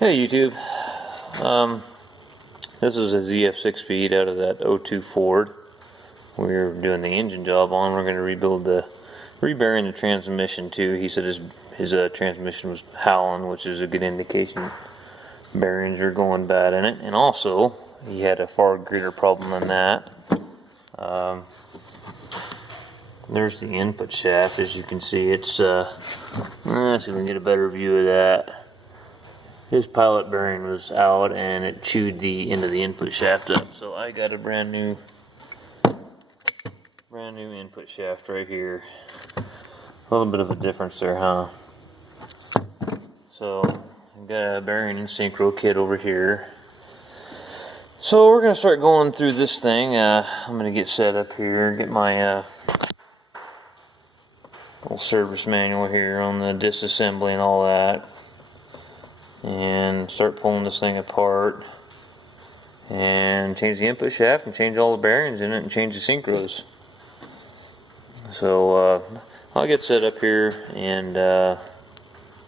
Hey YouTube, this is a zf6 speed out of that '02 Ford. We're doing the engine job on. We're going to rebuild rebearing the transmission too. He said his transmission was howling, which is a good indication bearings are going bad in it. And also, he had a far greater problem than that. There's the input shaft. As you can see, it's let's see if we can get a better view of that. His pilot bearing was out and it chewed the end of the input shaft up. So I got a brand new input shaft right here. A little bit of a difference there, huh? So I've got a bearing and synchro kit over here. So we're gonna start going through this thing. I'm gonna get set up here, get my little service manual here on the disassembly and all that, and start pulling this thing apart and change the input shaft and change all the bearings in it and change the synchros. So I'll get set up here and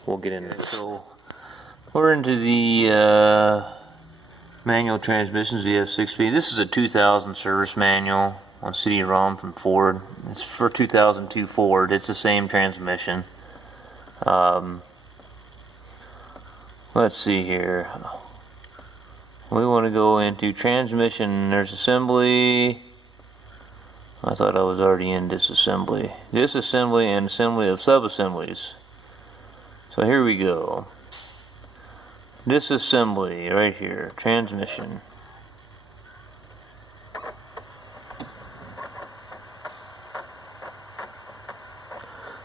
we'll get in there. So we're into the manual transmissions, the zf6 speed. This is a 2000 service manual on CD-ROM from Ford. It's for 2002 Ford. It's the same transmission. Let's see here. We want to go into transmission. There's assembly. I thought I was already in disassembly. Disassembly and assembly of subassemblies. So here we go. Disassembly right here. Transmission.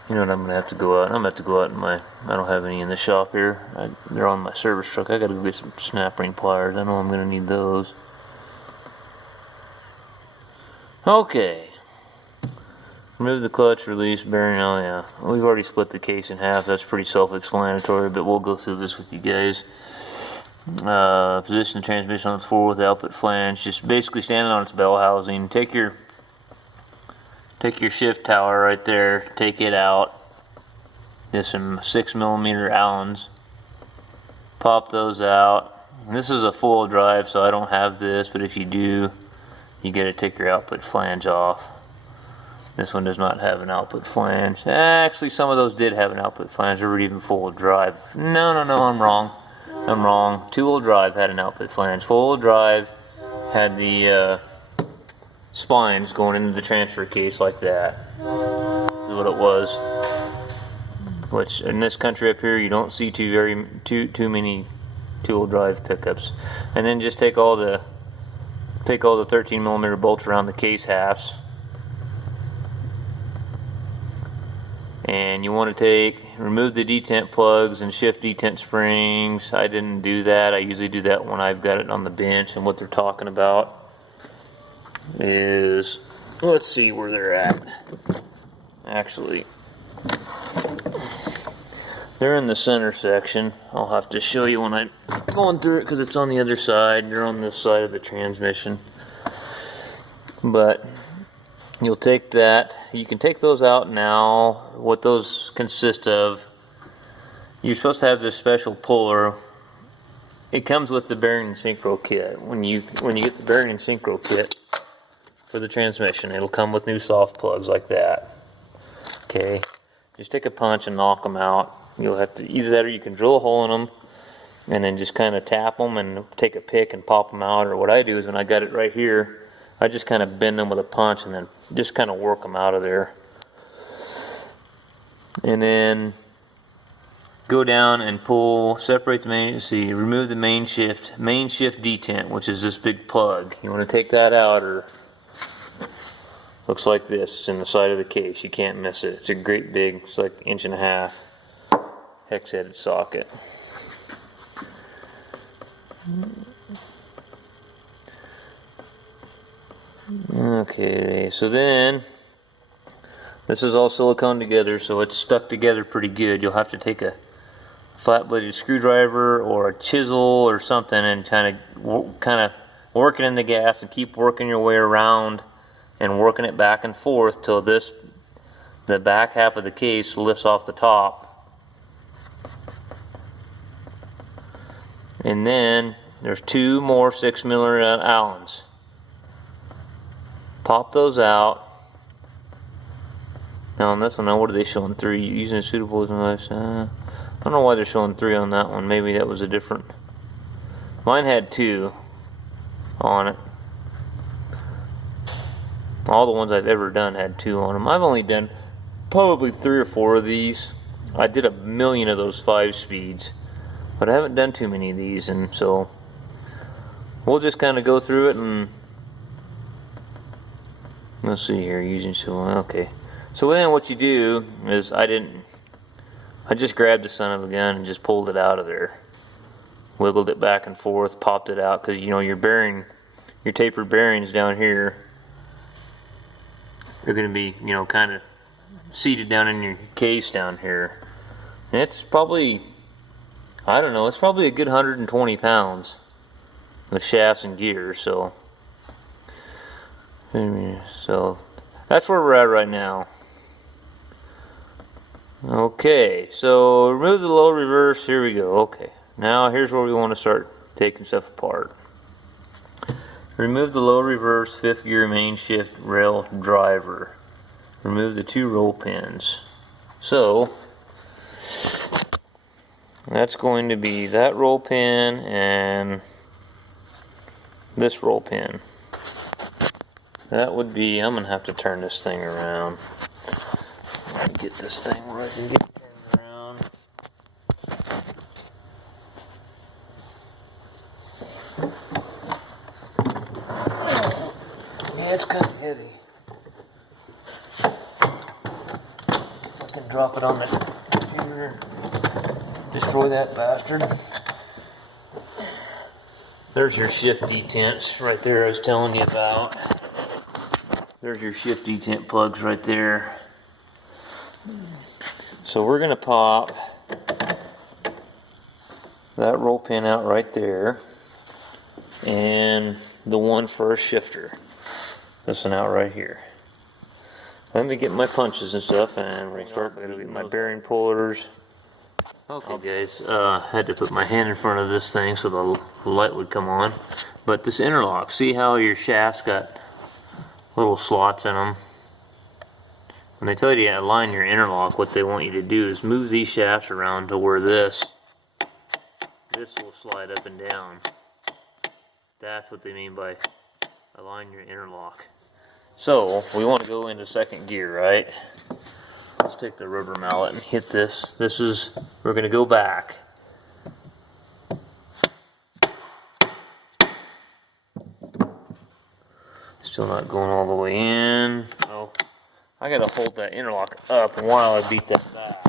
You know what, I'm going to have to go out. I'm going to have to go out in my, I don't have any in the shop here. They're on my service truck. I got to go get some snap ring pliers. I know I'm going to need those. Okay. Remove the clutch, release, bearing. Oh yeah. We've already split the case in half. That's pretty self-explanatory, but we'll go through this with you guys. Position the transmission on its forward with the output flange. Just basically standing on its bell housing. Take your shift tower right there, take it out. There's some 6mm Allens. Pop those out. And this is a full drive, so I don't have this, but if you do, you gotta take your output flange off. This one does not have an output flange. Actually, some of those did have an output flange. They were even full drive. No, I'm wrong. I'm wrong. Two-wheel drive had an output flange. Full drive had the spines going into the transfer case like that. Is what it was. Which in this country up here you don't see too many two-wheel drive pickups. And then just take all the 13mm bolts around the case halves. And you want to remove the detent plugs and shift detent springs. I didn't do that. I usually do that when I've got it on the bench. And what they're talking about is, let's see where they're at. Actually, they're in the center section. I'll have to show you when I'm going through it because it's on the other side. They're on this side of the transmission. But you'll take that. You can take those out now. What those consist of, you're supposed to have this special puller. It comes with the bearing and synchro kit. When you get the bearing and synchro kit for the transmission, it'll come with new soft plugs like that. Okay, just take a punch and knock them out. You'll have to, either that or you can drill a hole in them and then just kind of tap them and take a pick and pop them out. Or what I do is when I got it right here, I just kind of bend them with a punch and then just kind of work them out of there. And then go down and pull, separate the main, remove the main shift detent, which is this big plug. You want to take that out, or looks like this. It's in the side of the case. You can't miss it. It's a great big, it's like 1.5 inch hex-headed socket. Okay, so then this is all silicone together, so it's stuck together pretty good. You'll have to take a flat-bladed screwdriver or a chisel or something and kind of work it in the gaps and keep working your way around and working it back and forth till the back half of the case lifts off the top. And then there's 2 more 6mm Allens. Pop those out. Now on this one, what are they showing? 3. Using a suitable device. I don't know why they're showing 3 on that one. Maybe that was a different. Mine had 2 on it. All the ones I've ever done had 2 on them. I've only done probably 3 or 4 of these. I did a million of those 5 speeds, but I haven't done too many of these, and so we'll just kind of go through it and let's see here. Using okay. So then what you do is I just grabbed the son of a gun and just pulled it out of there, wiggled it back and forth, popped it out, because you know your tapered bearings down here, they're going to be, you know, kind of seated down in your case down here. And it's probably, I don't know, it's probably a good 120 pounds with shafts and gears. So that's where we're at right now. Okay, so remove the low reverse. Here we go. Okay, now here's where we want to start taking stuff apart. Remove the low reverse 5th gear main shift rail driver. Remove the 2 roll pins. So that's going to be that roll pin and this roll pin. That would be, I'm going to have to turn this thing around. Get this thing right and get it turned around. Yeah, it's kind of heavy. If I can drop it on the computer and destroy that bastard. There's your shift detents right there I was telling you about. There's your shift detent plugs right there. So we're going to pop that roll pin out right there, and the one for a shifter. This one out right here. Let me get my punches and stuff, and we're start with my bearing pullers. Okay guys, had to put my hand in front of this thing so the light would come on. But this interlock, see how your shaft's got little slots in them? When they tell you to align your interlock, what they want you to do is move these shafts around to where this will slide up and down. That's what they mean by align your interlock. So we want to go into 2nd gear, right? Let's take the rubber mallet and hit this. We're going to go back. Still not going all the way in. Oh. I gotta hold that interlock up while I beat that back.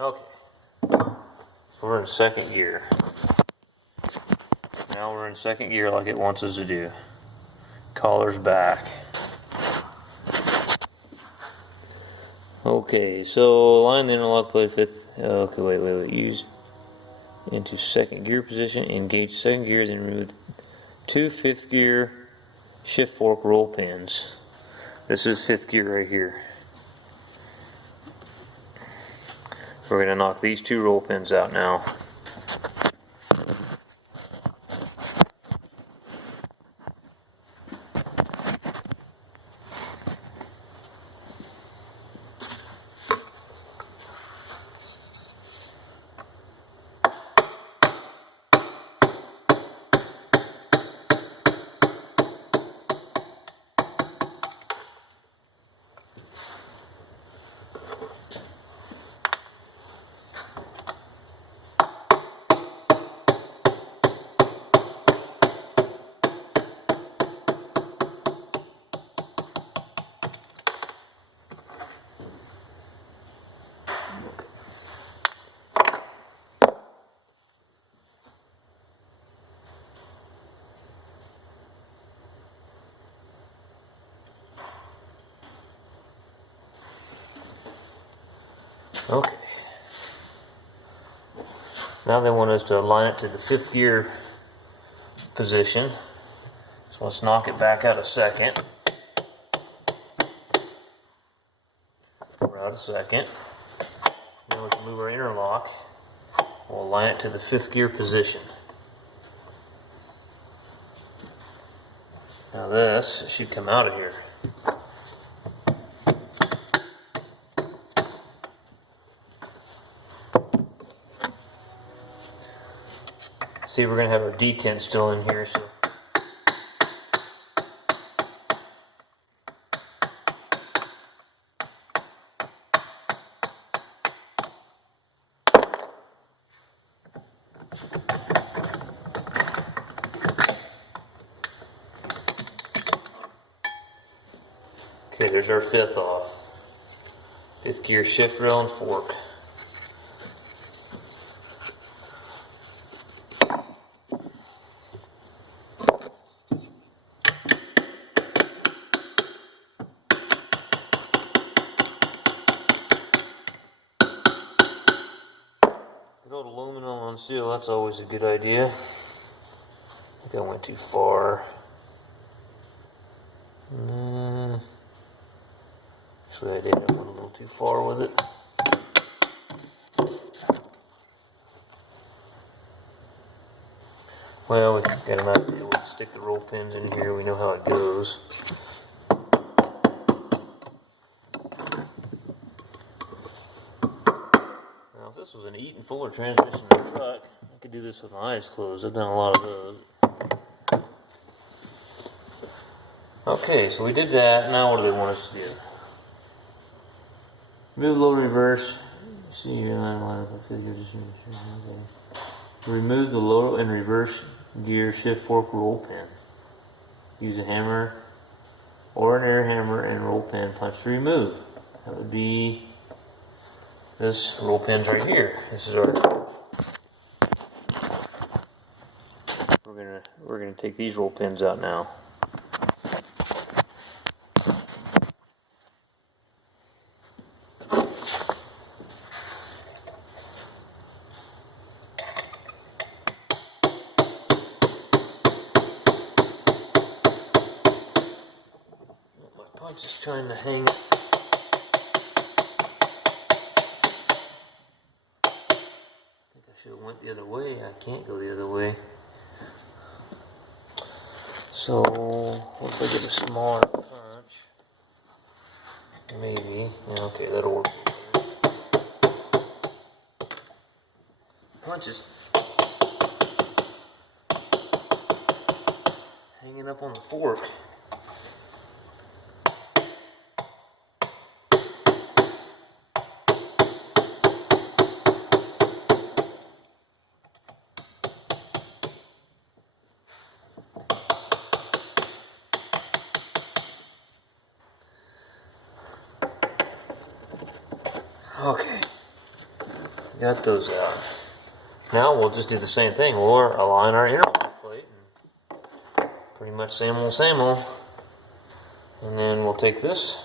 Okay. So we're in 2nd gear. Now we're in 2nd gear like it wants us to do. Collar's back. Okay, so line the interlock plate 5th. Okay, wait. Use into 2nd gear position. Engage 2nd gear, then remove 2 5th gear shift fork roll pins. This is 5th gear right here. We're going to knock these 2 roll pins out now. Okay. Now they want us to align it to the 5th gear position. So let's knock it back out a second. We're out a second. Then we can move our interlock. We'll align it to the 5th gear position. Now this should come out of here. See, we're going to have our detent still in here, so okay, there's our 5th off. 5th gear shift rail and fork. Good old aluminum on steel, that's always a good idea. I think I went too far. Actually, I did. I went a little too far with it. Well, we got an idea. We'll stick the roll pins in here. We know how it goes. Now, if this was an Eaton Fuller transmission in a truck, I could do this with my eyes closed. I've done a lot of those. Okay, so we did that. Now what do they want us to do? Move low reverse. See your line up a figure. Remove the low and reverse gear shift fork roll pin. Use a hammer or an air hammer and roll pin punch to remove. That would be this roll pin's right here. This is our. We're gonna take these roll pins out now. Just trying to hang it. I think I should have went the other way. I can't go the other way. So once I get a smaller punch, maybe. Yeah, okay, that'll work. Punch is hanging up on the fork. Okay, got those out. Now we'll just do the same thing. We'll align our interlock plate and pretty much same old. And then we'll take this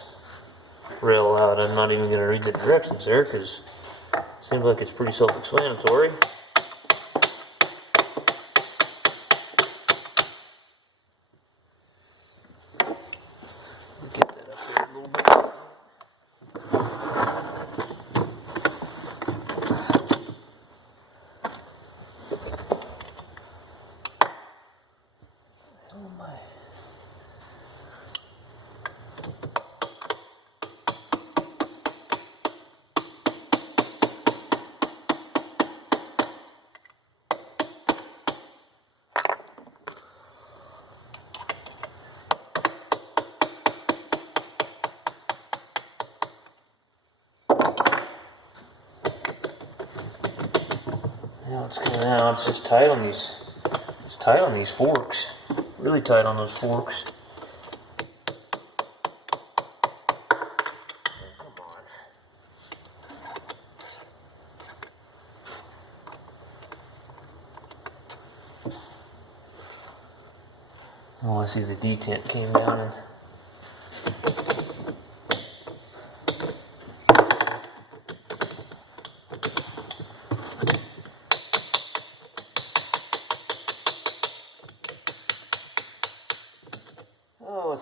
rail out. I'm not even going to read the directions there because it seems like it's pretty self-explanatory. Get that up there a little bit. Now it's coming out. It's just tight on these. It's tight on these forks. Really tight on those forks. Come on. Oh, I see the detent came down and.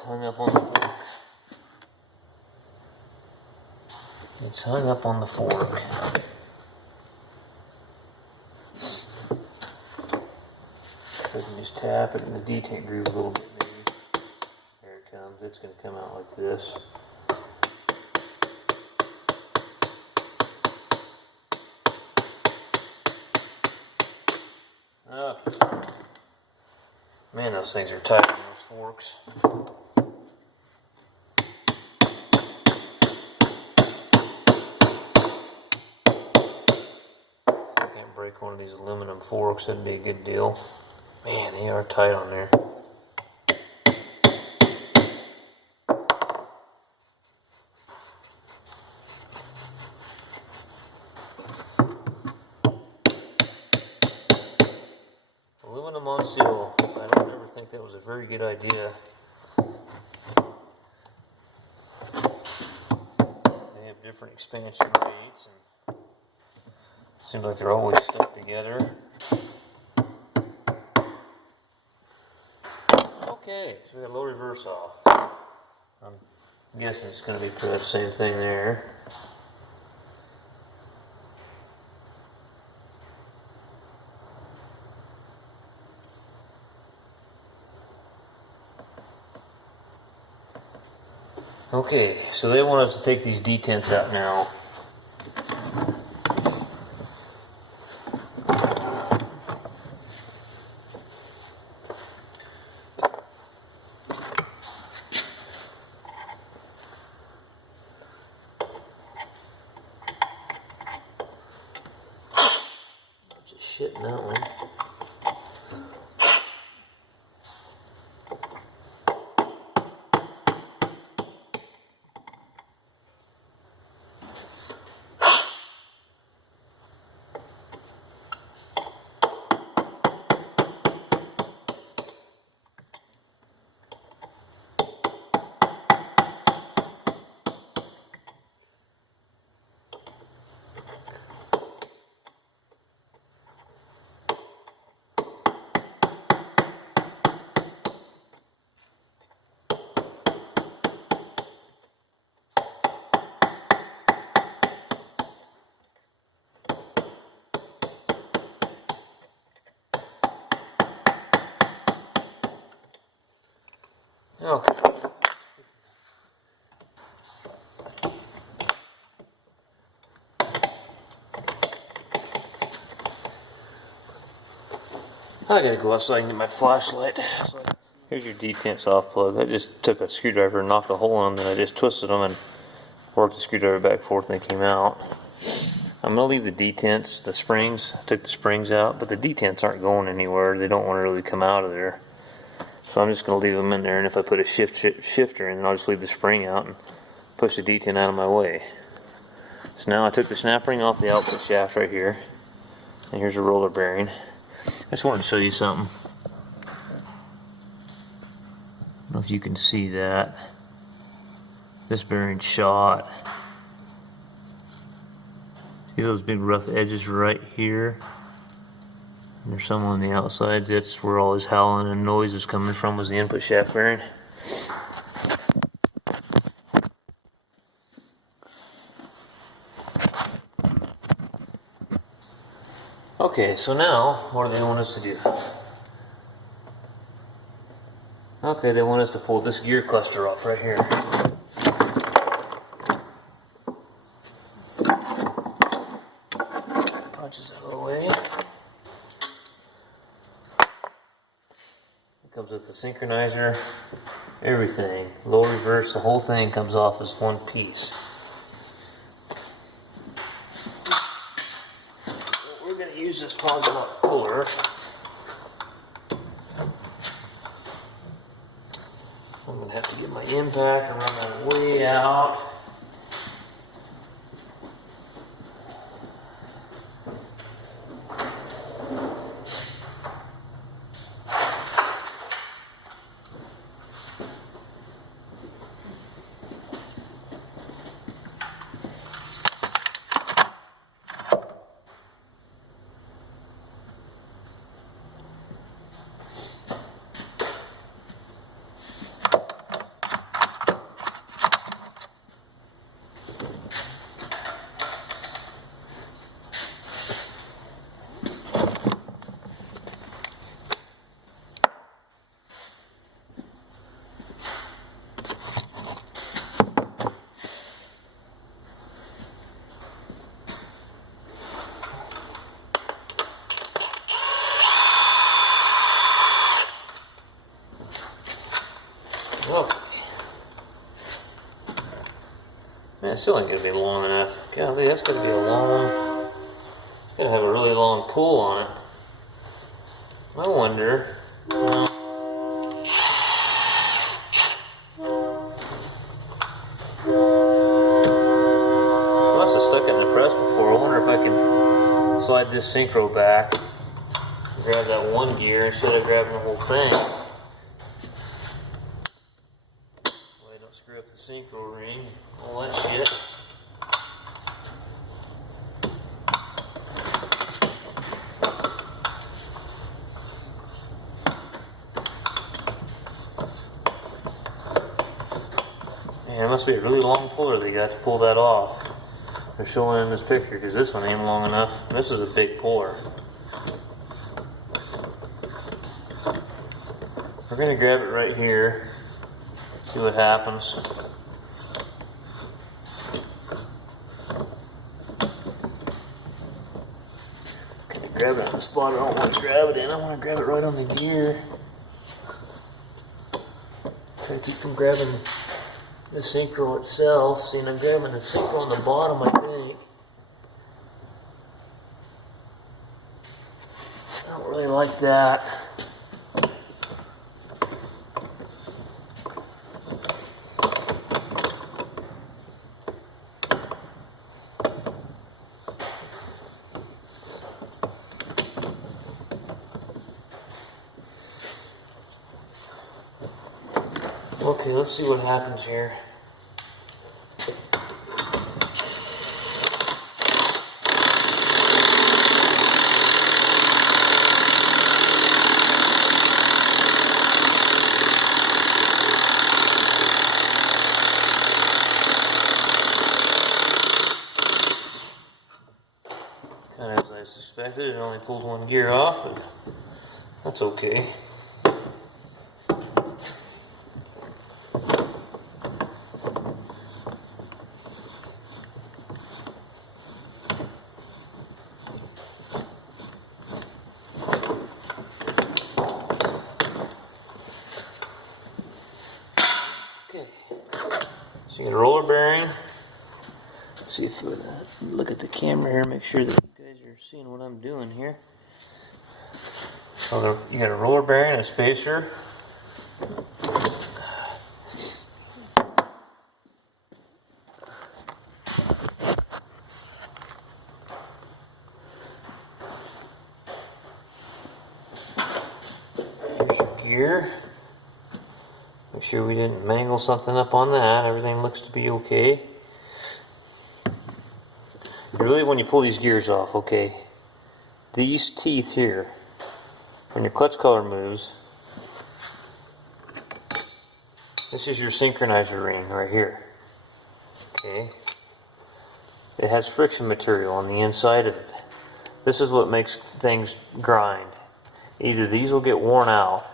it's hung up on the fork. It's hung up on the fork. If I can just tap it in the detent groove a little bit, maybe. There it comes. It's going to come out like this. Oh. Man, those things are tight on those forks. Can't break one of these aluminum forks, that'd be a good deal. Man, they are tight on there. Aluminum on steel. I don't ever think that was a very good idea. They have different expansion rates, and seems like they're always stuck together. Okay, so we got low reverse off. I'm guessing it's going to be pretty much the same thing there. Okay, so they want us to take these detents out now. Bunch of shit in that one. Okay. I gotta go outside and get my flashlight. Here's your detent soft plug. I just took a screwdriver and knocked a hole in them, then I just twisted them and worked the screwdriver back and forth and they came out. I'm gonna leave the detents, the springs. I took the springs out, but the detents aren't going anywhere. They don't want to really come out of there. So I'm just going to leave them in there, and if I put a shifter in, I'll just leave the spring out and push the detent out of my way. So now I took the snap ring off the output shaft right here, and here's a roller bearing. I just wanted to show you something. I don't know if you can see that. This bearing's shot. See those big rough edges right here? And there's some on the outside. That's where all this howling and noise is coming from, was the input shaft bearing. Okay, so now, what do they want us to do? Okay, they want us to pull this gear cluster off right here. Punches out of the way. Comes with the synchronizer, everything, low reverse, the whole thing comes off as one piece. We're going to use this positive puller. I'm going to have to get my impact and run that way out. That still ain't gonna be long enough. Golly, that's gonna be a long, it's gonna have a really long pull on it. I wonder, well, I must have stuck it in the press before. I wonder if I can slide this synchro back and grab that one gear instead of grabbing the whole thing. Well, I don't screw up the synchro ring, all that shit. Man, it must be a really long puller that you got to pull that off. They're showing in this picture because this one ain't long enough. This is a big puller. We're gonna grab it right here, see what happens. Gonna grab it on the spot I don't want to grab it in. I want to grab it right on the gear. Try to keep from grabbing the synchro itself. See, I'm grabbing the synchro on the bottom, I think. I don't really like that. Okay, let's see what happens here. Kind of as I suspected, it only pulled one gear off, but that's okay. So you get a roller bearing. See if we look at the camera here, make sure that you guys are seeing what I'm doing here. So you got a roller bearing and a spacer. Here's your gear. Make sure we didn't mangle something up on that. Everything looks to be okay. Really, when you pull these gears off, okay, these teeth here, when your clutch collar moves, this is your synchronizer ring right here. Okay, it has friction material on the inside of it. This is what makes things grind. Either these will get worn out,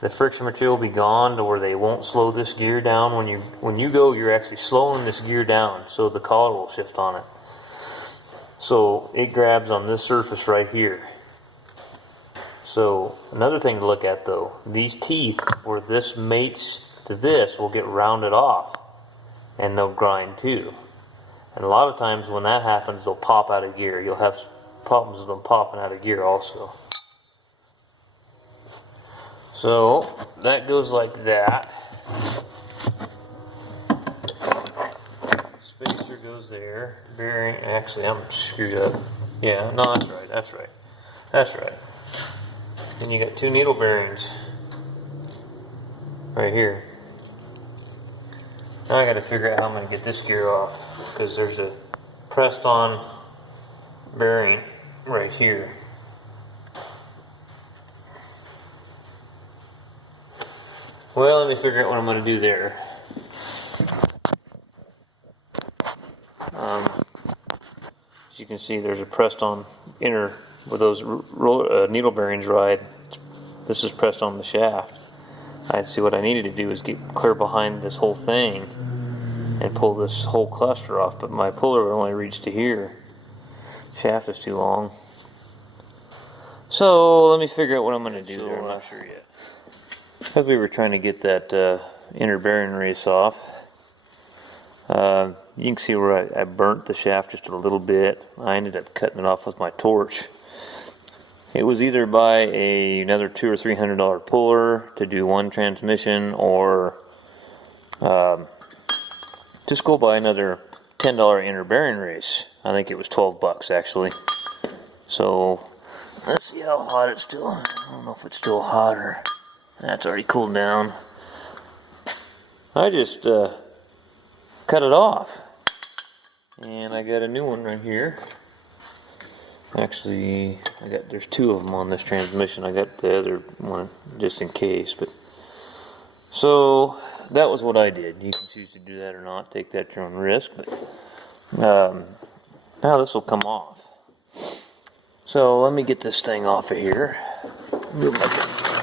the friction material will be gone to where they won't slow this gear down. When you go, you're actually slowing this gear down so the collar will shift on it. So it grabs on this surface right here. So another thing to look at though, these teeth where this mates to this will get rounded off and they'll grind too. And a lot of times when that happens, they'll pop out of gear. You'll have problems with them popping out of gear also. So that goes like that. Spacer goes there. Bearing, actually I'm screwed up. Yeah, no, that's right, that's right. That's right. And you got two needle bearings right here. Now I got to figure out how I'm going to get this gear off, because there's a pressed on bearing right here. Well, let me figure out what I'm going to do there. As you can see, there's a pressed on inner where those needle bearings ride. This is pressed on the shaft. I see what I needed to do is get clear behind this whole thing and pull this whole cluster off, but my puller only reached to here. Shaft is too long. So let me figure out what I'm going to do there. I'm not sure yet. As we were trying to get that inner bearing race off, You can see where I burnt the shaft just a little bit. I ended up cutting it off with my torch. It was either buy another $200 or $300 puller to do one transmission, or just go buy another $10 inner bearing race. I think it was 12 bucks actually. So let's see how hot it's still. I don't know if it's still hot or that's already cooled down. I just cut it off, and I got a new one right here. Actually, there's two of them on this transmission. I got the other one just in case, but so that was what I did. You can choose to do that or not, take that at your own risk, but now this will come off. So let me get this thing off of here. Move my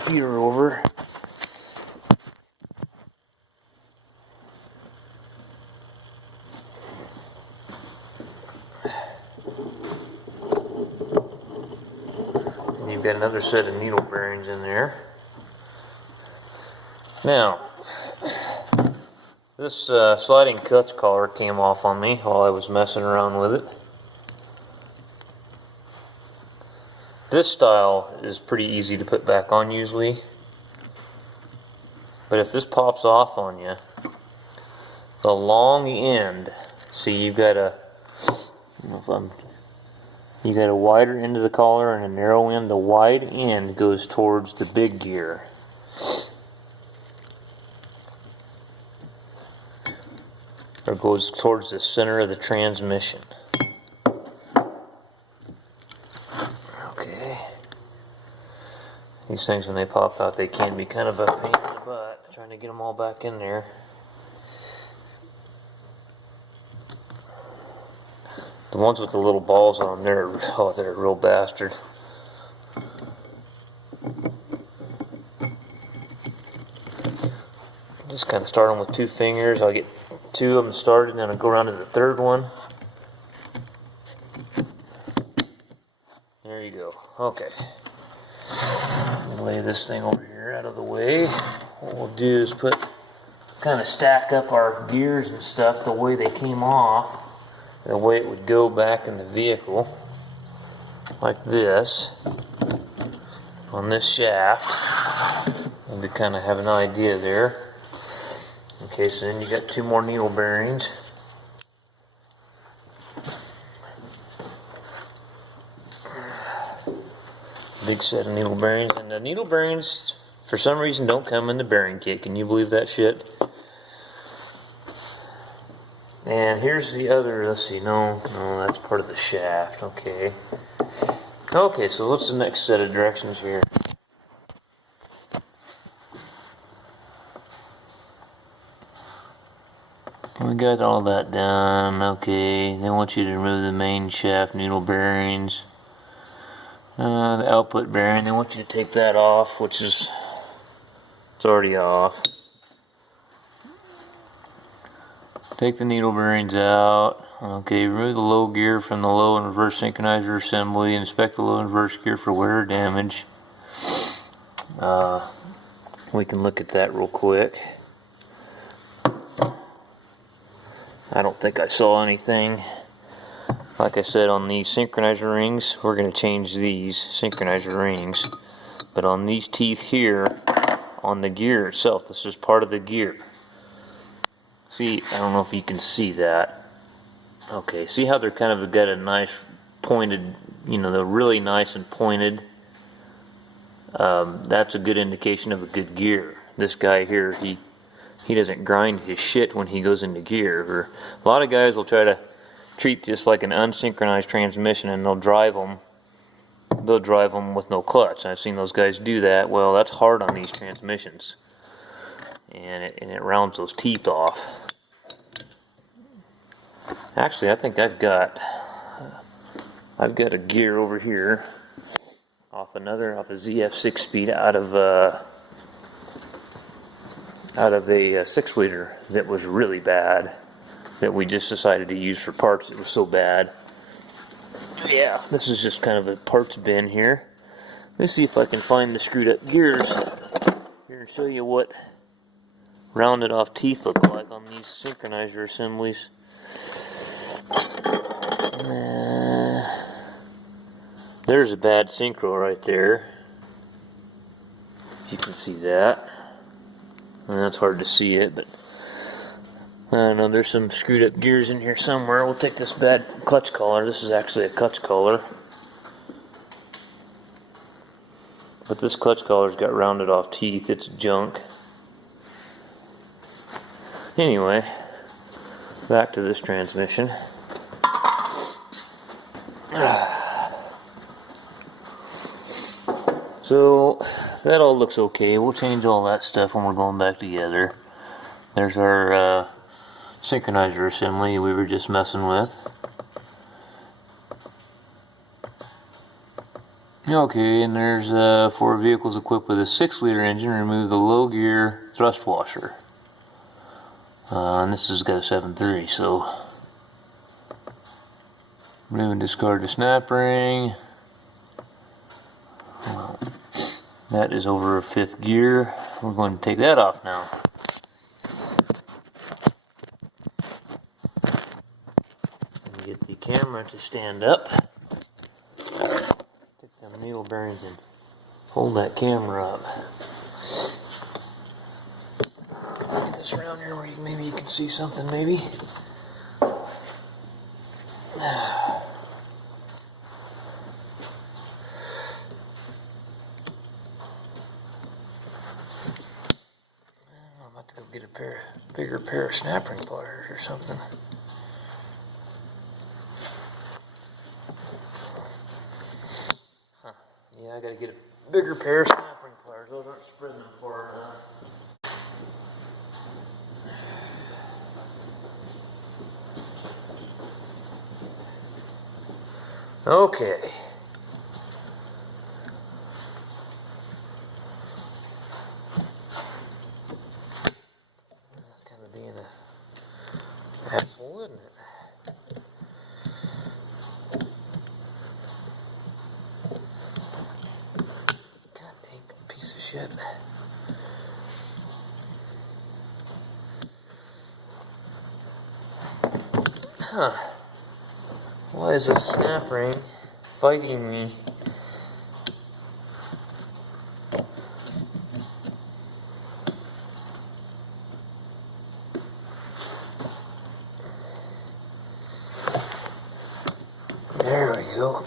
computer over. You've got another set of needle bearings in there. Now, this sliding clutch collar came off on me while I was messing around with it. This style is pretty easy to put back on usually, but if this pops off on you, the long end, see you've got a, you got a wider end of the collar and a narrow end. The wide end goes towards the big gear. Or goes towards the center of the transmission. Okay. These things, when they pop out, they can be kind of a pain in the butt, trying to get them all back in there. The ones with the little balls on them, they're a real bastard. Just kind of start them with 2 fingers. I'll get 2 of them started, and then I'll go around to the third one. There you go. Okay. Lay this thing over here out of the way. What we'll do is kind of stack up our gears and stuff the way they came off. The way it would go back in the vehicle, like this, on this shaft, and to kind of have an idea there. Okay, so then you got 2 more needle bearings. Big set of needle bearings, and the needle bearings, for some reason, don't come in the bearing kit. Can you believe that shit? And here's the other, let's see, no, that's part of the shaft, okay. Okay, so what's the next set of directions here? We got all that done, okay. They want you to remove the main shaft needle bearings. The output bearing, they want you to take that off, which is, it's already off. Take the needle bearings out. Okay, remove the low gear from the low and reverse synchronizer assembly. Inspect the low and reverse gear for wear or damage. We can look at that real quick. I don't think I saw anything. Like I said, on these synchronizer rings, we're going to change these synchronizer rings. But on these teeth here, on the gear itself, this is part of the gear. See, I don't know if you can see that. Okay, see how they're kind of got a nice pointed, they're really nice and pointed. That's a good indication of a good gear. This guy here, he doesn't grind his shit when he goes into gear. Or a lot of guys will try to treat this like an unsynchronized transmission, and they'll drive them with no clutch. I've seen those guys do that. Well, that's hard on these transmissions, and it rounds those teeth off. Actually, I think I've got a gear over here off a zf6 speed out of a 6-liter that was really bad, that we just decided to use for parts. It was so bad. Yeah, this is just kind of a parts bin here. Let me see if I can find the screwed up gears here and show you what rounded off teeth look like on these synchronizer assemblies. There's a bad synchro right there. You can see that. And that's hard to see it, but I don't know, there's some screwed up gears in here somewhere. We'll take this bad clutch collar. This is actually a clutch collar. But this clutch collar's got rounded off teeth. It's junk. Anyway, back to this transmission. So that all looks okay. We'll change all that stuff when we're going back together. There's our synchronizer assembly we were just messing with. Okay, and there's for vehicles equipped with a 6-liter engine, remove the low gear thrust washer. And this has got a 7.3, so remove and discard the snap ring. Well, that is over a 5th gear. We're going to take that off now. And get the camera to stand up. Take them needle bearings and hold that camera up. Get this around here where maybe you can see something, maybe. I'm about to go get a bigger pair of snap ring pliers or something. Yeah, I gotta get a bigger pair of snap ring pliers. Those aren't spreading them far enough. Okay. That's kind of being an asshole, isn't it? God dang piece of shit. Huh. Why is this snap ring fighting me? There we go.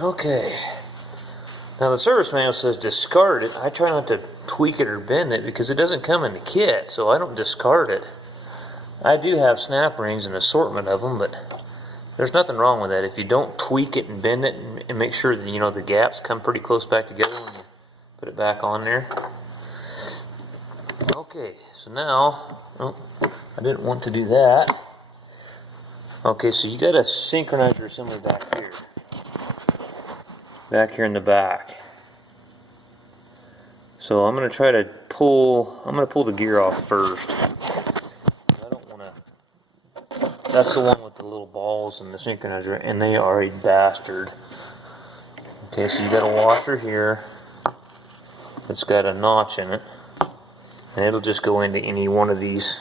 Okay. Now the service manual says discard it. I try not to tweak it or bend it because it doesn't come in the kit, so I don't discard it. I do have snap rings, an assortment of them, but there's nothing wrong with that. If you don't tweak it and bend it and make sure that the gaps come pretty close back together when you put it back on there. Okay, so now, I didn't want to do that. Okay, so you got a synchronizer assembly back here. Back here in the back. So I'm going to try to pull the gear off first. I don't want to, that's the one with the little balls in the synchronizer, and they are a bastard. Okay, so you got a washer here that's got a notch in it, and it'll just go into any one of these.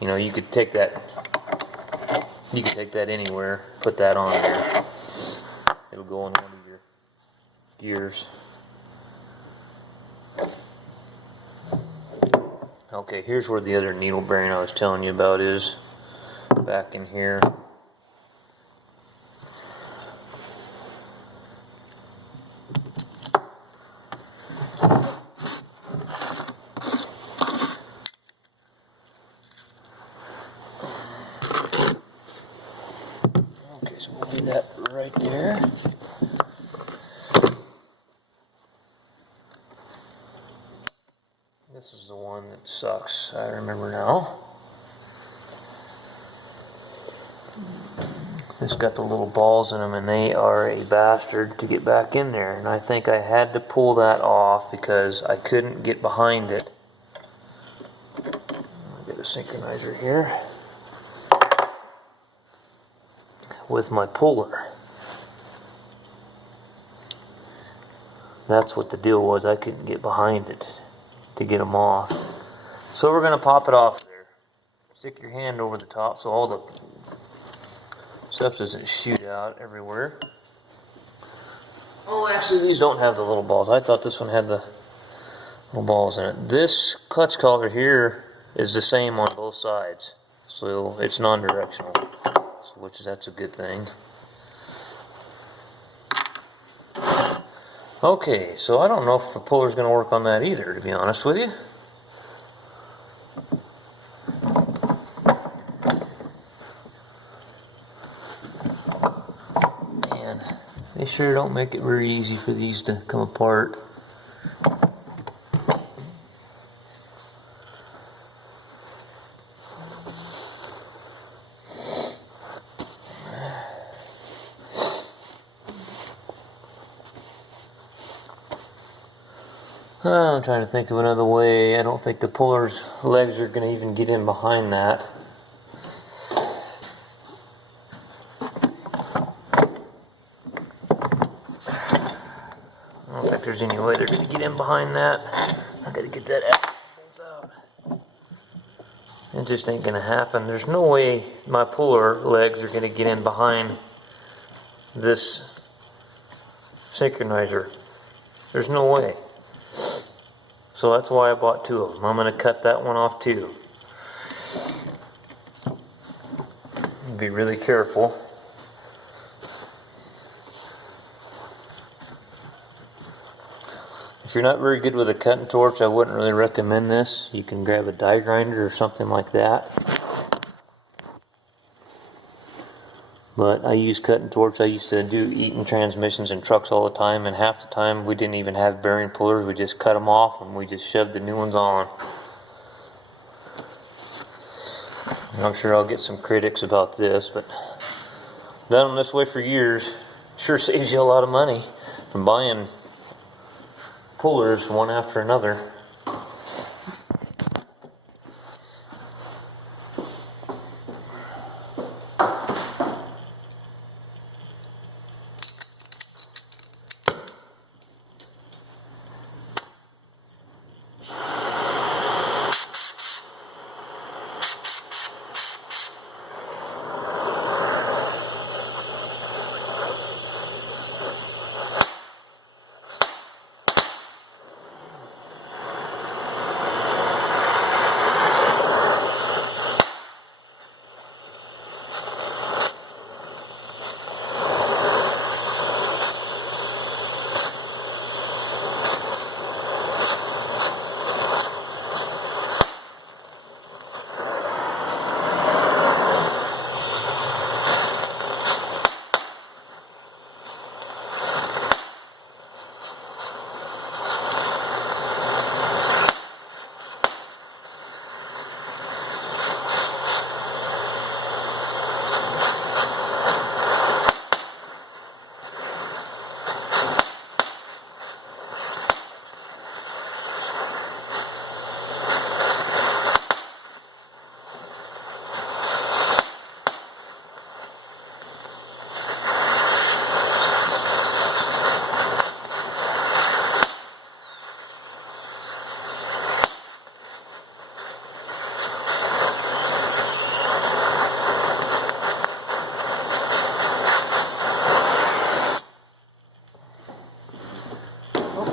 You could take that anywhere, put that on there. It'll go on one of your gears. Okay, here's where the other needle bearing I was telling you about is. Back in here. Okay, so we'll leave that right there. This is the one that sucks, I remember now. It's got the little balls in them, and they are a bastard to get back in there. And I think I had to pull that off because I couldn't get behind it. I'll get a synchronizer here. with my puller. That's what the deal was. I couldn't get behind it to get them off. So we're going to pop it off there. Stick your hand over the top so all the stuff doesn't shoot out everywhere. Oh, actually these don't have the little balls. I thought this one had the little balls in it. This clutch collar here is the same on both sides. So it's non-directional, which that's a good thing. Okay, so I don't know if the puller's going to work on that either, to be honest with you. Man, they sure don't make it very easy for these to come apart. I'm trying to think of another way. I don't think the puller's legs are going to even get in behind that. I don't think there's any way they're going to get in behind that. I got to get that out. It just ain't going to happen. There's no way my puller legs are going to get in behind this synchronizer. There's no way. So that's why I bought two of them. I'm going to cut that one off too. Be really careful. If you're not very good with a cutting torch, I wouldn't really recommend this. You can grab a die grinder or something like that. But I use cutting torch. I used to do Eaton transmissions in trucks all the time, and half the time we didn't even have bearing pullers. We just cut them off and we just shoved the new ones on. And I'm sure I'll get some critics about this, but done them this way for years. Sure saves you a lot of money from buying pullers one after another.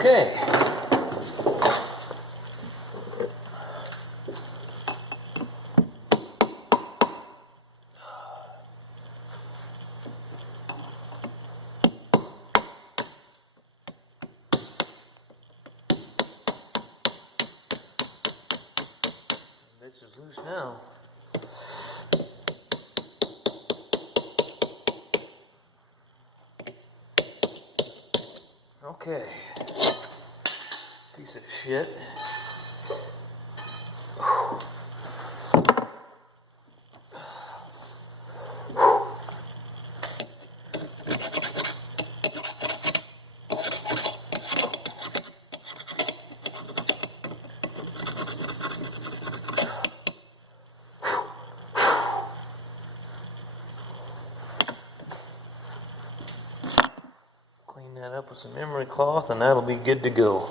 Okay. Bitch is loose now. Okay. Piece of shit. with some emery cloth and that'll be good to go.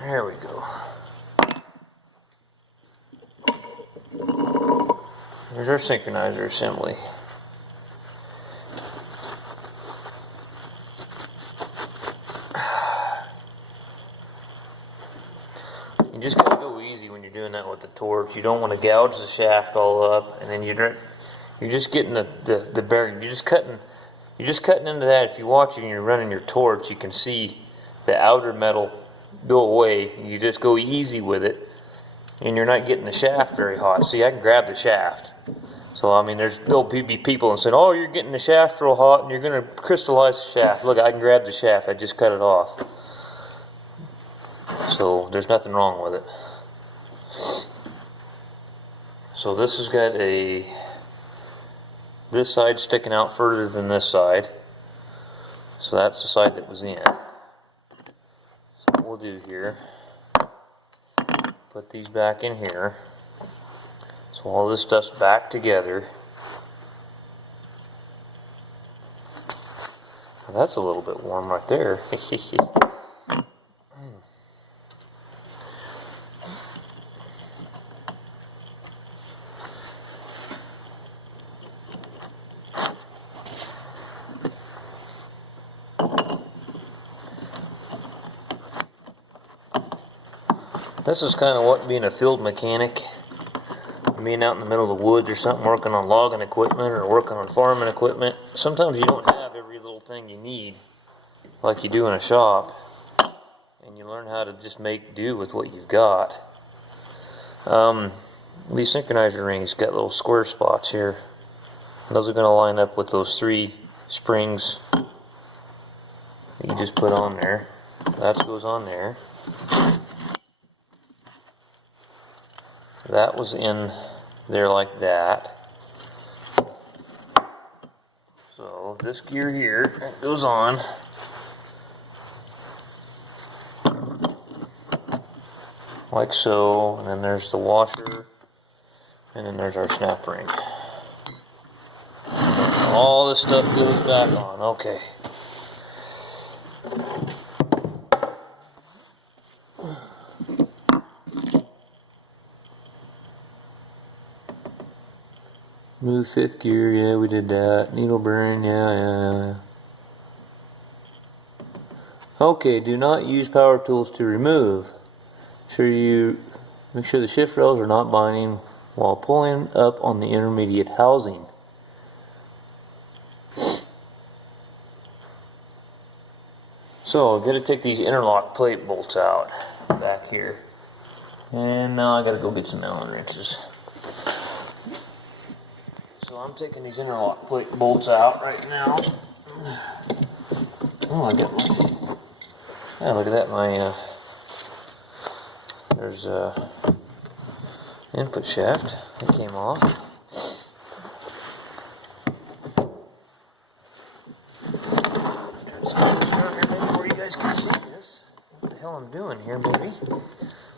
There we go. There's our synchronizer assembly. You just gotta go easy when you're doing that with the torch. You don't want to gouge the shaft all up, and then you're just getting the bearing. You're just cutting into that. If you watch it and you're running your torch, you can see the outer metal go away. You just go easy with it, and you're not getting the shaft very hot. See, I can grab the shaft. So I mean, there'll be people and saying, "Oh, you're getting the shaft real hot, and you're going to crystallize the shaft." Look, I can grab the shaft. I just cut it off. So there's nothing wrong with it. So this has got this side sticking out further than this side. So that's the side that was in. So what we'll do here, put these back in here. So all this stuff's back together. Now that's a little bit warm right there. This is kind of what being a field mechanic, being out in the middle of the woods or something, working on logging equipment or working on farming equipment. Sometimes you don't have every little thing you need like you do in a shop, and you learn how to just make do with what you've got. These synchronizer rings got little square spots here. And those are going to line up with those 3 springs that you just put on there. That goes on there. That was in there like that. So this gear here goes on. Like so, and then there's the washer, and then there's our snap ring. All this stuff goes back on. Okay. Move 5th gear, yeah, we did that. Needle bearing, yeah. Okay, do not use power tools to remove. Make sure the shift rails are not binding while pulling up on the intermediate housing. So I've got to take these interlock plate bolts out back here. And now I got to go get some Allen wrenches. So I'm taking these interlock plate bolts out right now. Oh, I got my... Yeah, look at that. There's a input shaft that came off. Try to slide this around here maybe where you guys can see this. What the hell I'm doing here, maybe.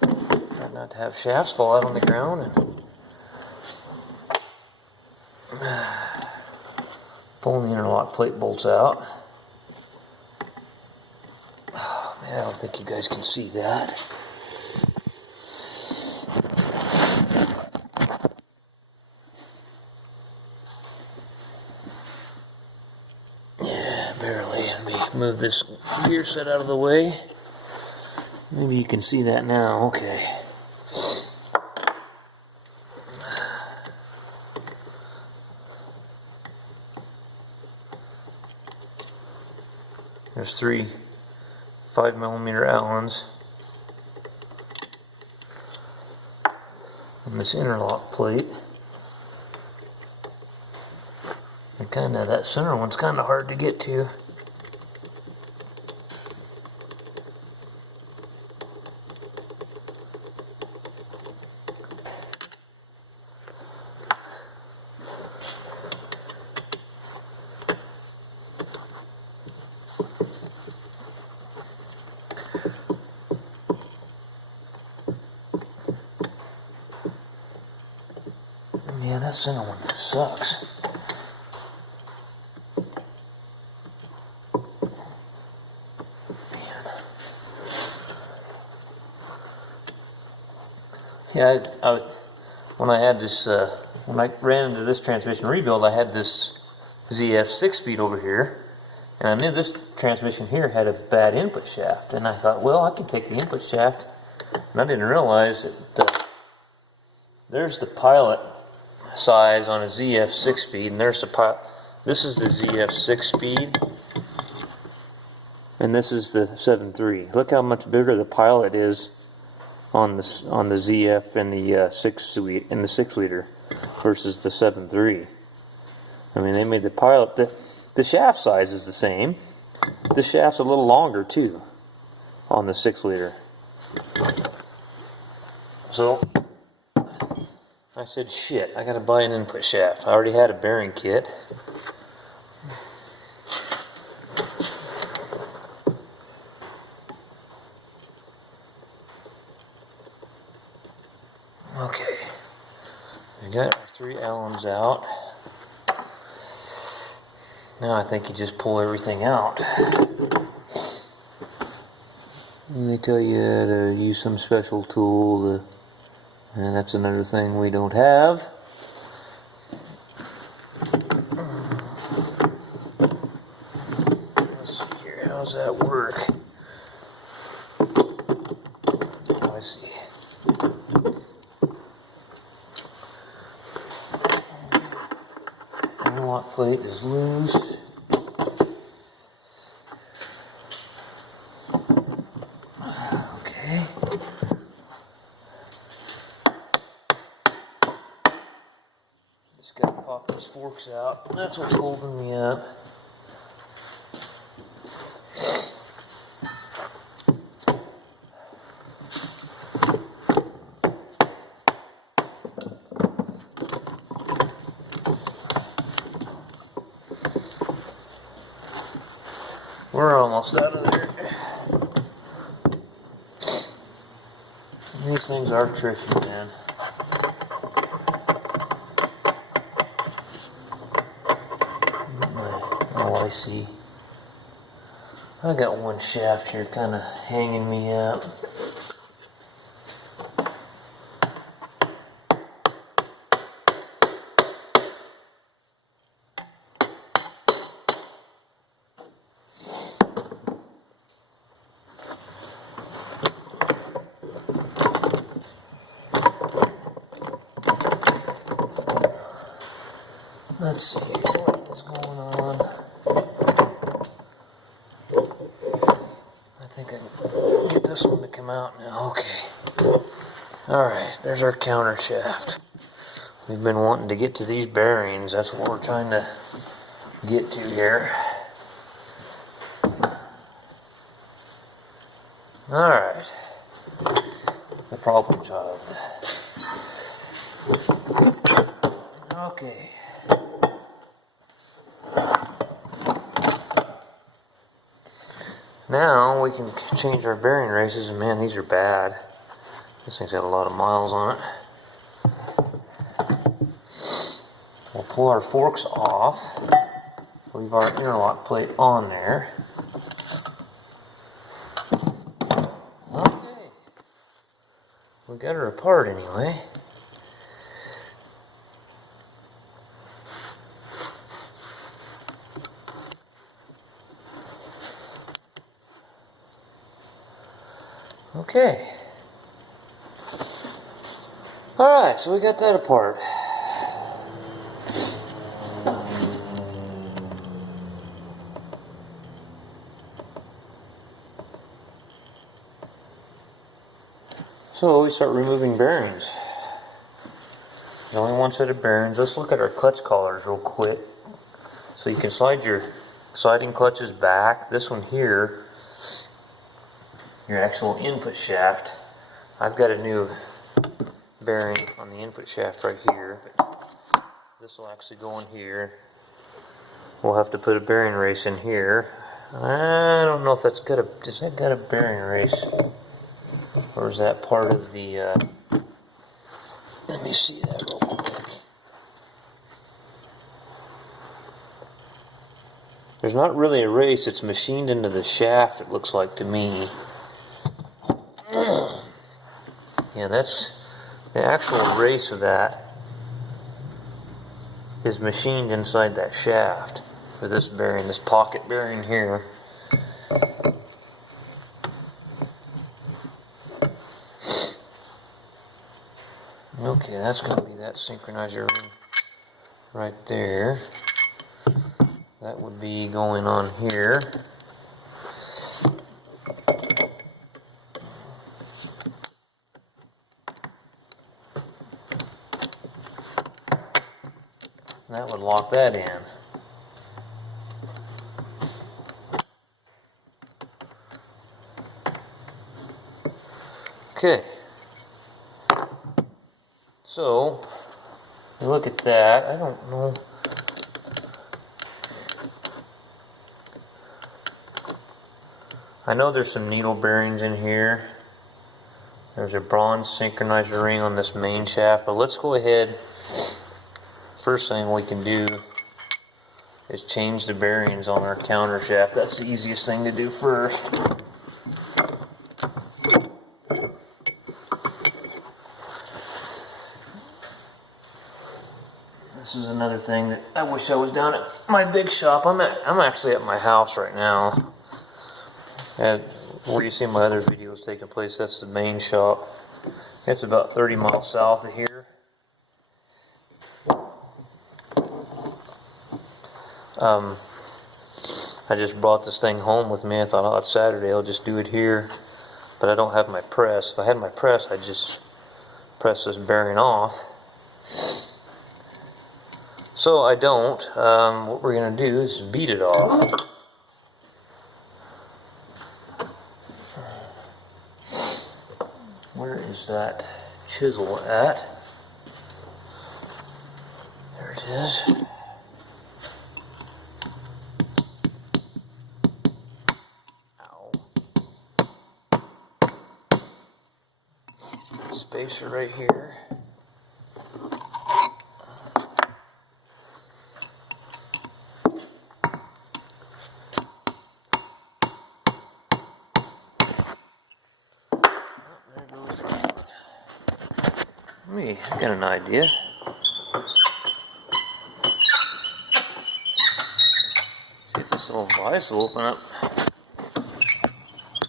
Try not to have shafts fall out on the ground. And pulling the interlock plate bolts out. Oh man, I don't think you guys can see that. Yeah, barely. Let me move this gear set out of the way. Maybe you can see that now. Okay. There's 3 5mm Allens on this interlock plate. And that center one's kind of hard to get to. Yeah, that center one sucks. Yeah, when I had this, when I ran into this transmission rebuild, I had this zf6 speed over here, and I knew this transmission here had a bad input shaft, and I thought, well, I can take the input shaft, and I didn't realize that there's the pilot size on a zf6 speed, and there's the this is the zf6 speed, and this is the 7.3. Look how much bigger the pilot is on the ZF and the 6 liter versus the 7.3. I mean, they made the pilot, the shaft size is the same. The shaft's a little longer too on the 6 liter. So I said, shit, I gotta buy an input shaft. I already had a bearing kit. Okay, we got our 3 Allens out. Now I think you just pull everything out. And they tell you to use some special tool, and that's another thing we don't have. Let's see here, how's that work? Oh, I see. Lock plate is loose. Okay. Just gotta pop those forks out. That's what's holding me up. We're almost out of there. These things are tricky, man. Oh, I see. I got one shaft here kind of hanging me up. Let's see what is going on. I think I can get this one to come out now. Okay. Alright, there's our counter shaft. We've been wanting to get to these bearings. That's what we're trying to get to here. Alright. The problem child. Okay. Now we can change our bearing races, and man, these are bad. This thing's got a lot of miles on it. We'll pull our forks off, leave our interlock plate on there. Okay. We got her apart anyway. Okay. Alright, so we got that apart. So we start removing bearings. There's only one set of bearings. Let's look at our clutch collars real quick. So you can slide your sliding clutches back. This one here, your actual input shaft. I've got a new bearing on the input shaft right here, but this will actually go in here. We'll have to put a bearing race in here. I don't know if that's got a, does that got a bearing race? Or is that part of the, let me see that real quick. There's not really a race, it's machined into the shaft, it looks like to me. Yeah, that's the actual race of that is machined inside that shaft for this bearing, this pocket bearing here. Okay, that's going to be that synchronizer ring right there. That would be going on here. That would lock that in. Okay. So, look at that. I don't know. I know there's some needle bearings in here. There's a bronze synchronizer ring on this main shaft, but let's go ahead. First thing we can do is change the bearings on our counter shaft. That's the easiest thing to do first. This is another thing that I wish I was down at my big shop. I'm actually at my house right now. Where you see my other videos taking place, that's the main shop. It's about 30 miles south of here. I just brought this thing home with me. I thought, oh, it's Saturday, I'll just do it here. But I don't have my press. If I had my press, I'd just press this bearing off. So I don't. What we're going to do is beat it off. Where is that chisel at? There it is. Ow. Spacer right here. Let me get an idea. See if this little vise will open up.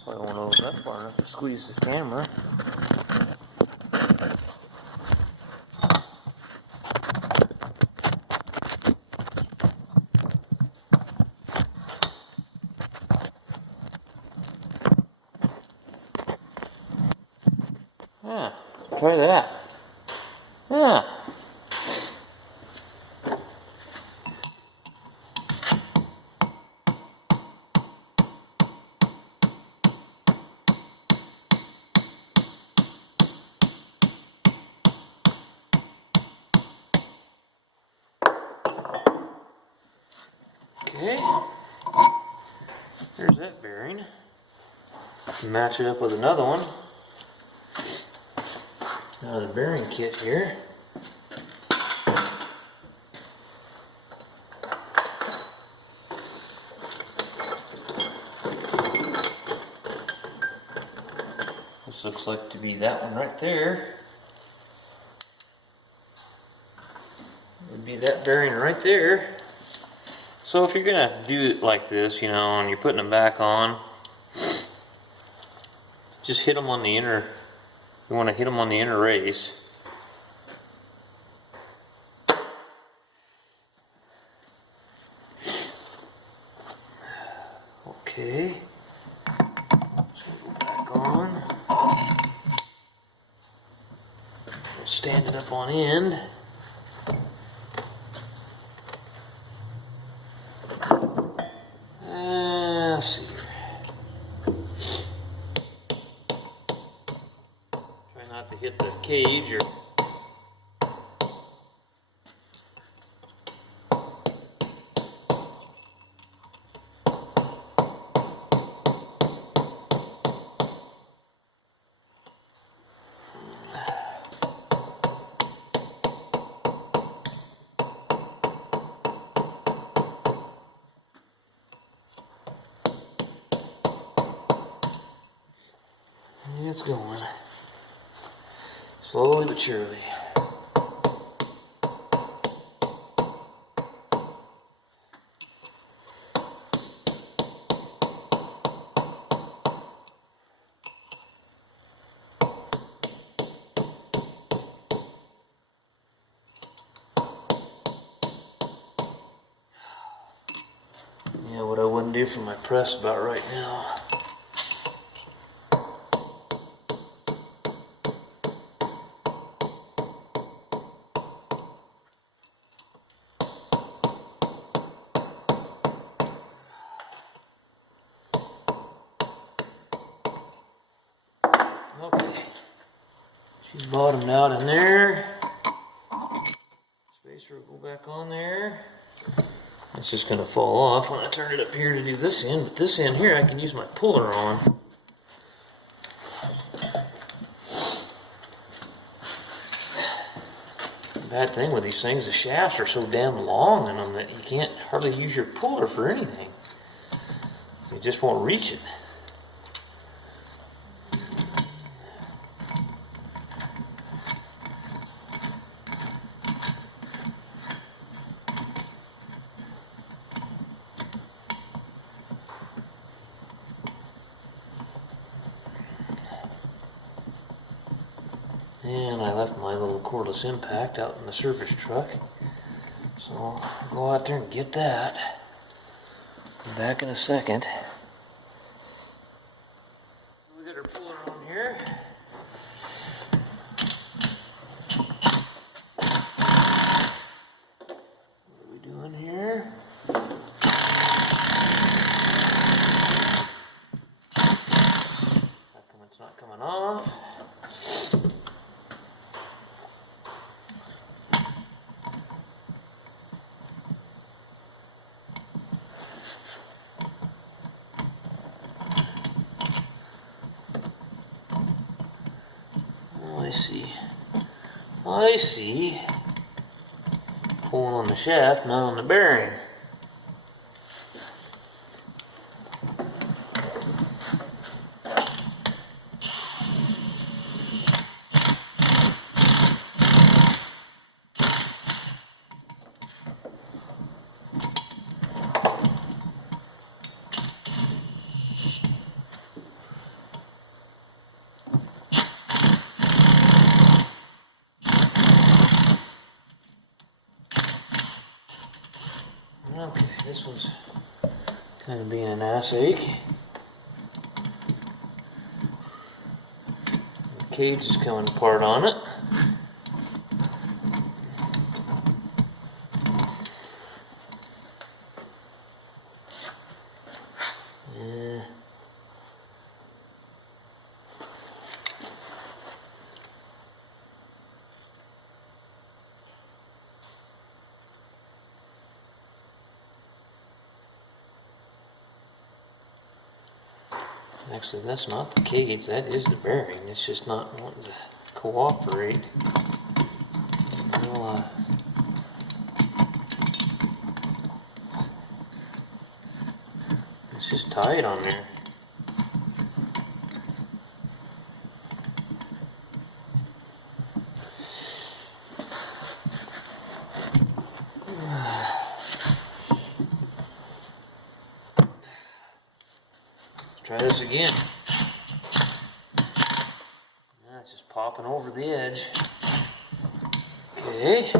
Probably won't open that far enough to squeeze the camera. Yeah, try that. Yeah. Okay. There's that bearing. Match it up with another one. Now the bearing kit here. This looks like to be that one right there. It would be that bearing right there. So if you're gonna do it like this, you know, and you're putting them back on, just hit them on the inner. You want to hit them on the inner race. Okay. Let's go back on. We'll stand it up on end. Let's see here. Try not to hit the cage or. it's going. Slowly but surely. Yeah, what I wouldn't do for my press about right now. Okay, she's bottomed out in there. Spacer will go back on there. It's just going to fall off when I turn it up here to do this end, but this end here I can use my puller on. The bad thing with these things, the shafts are so damn long in them that you can't hardly use your puller for anything. You just won't reach it. And I left my little cordless impact out in the service truck. So I'll go out there and get that. Be back in a second. We got our puller on here. What are we doing here? How come it's not coming off? I see. Pulling on the shaft, not on the bearing. Okay, this one's kind of being an ass ache. The cage is coming apart on it. Yeah. Actually, that's not the cage, that is the bearing. It's just not wanting to cooperate. Well, it's just tight on there. Try this again. Now it's just popping over the edge. Okay.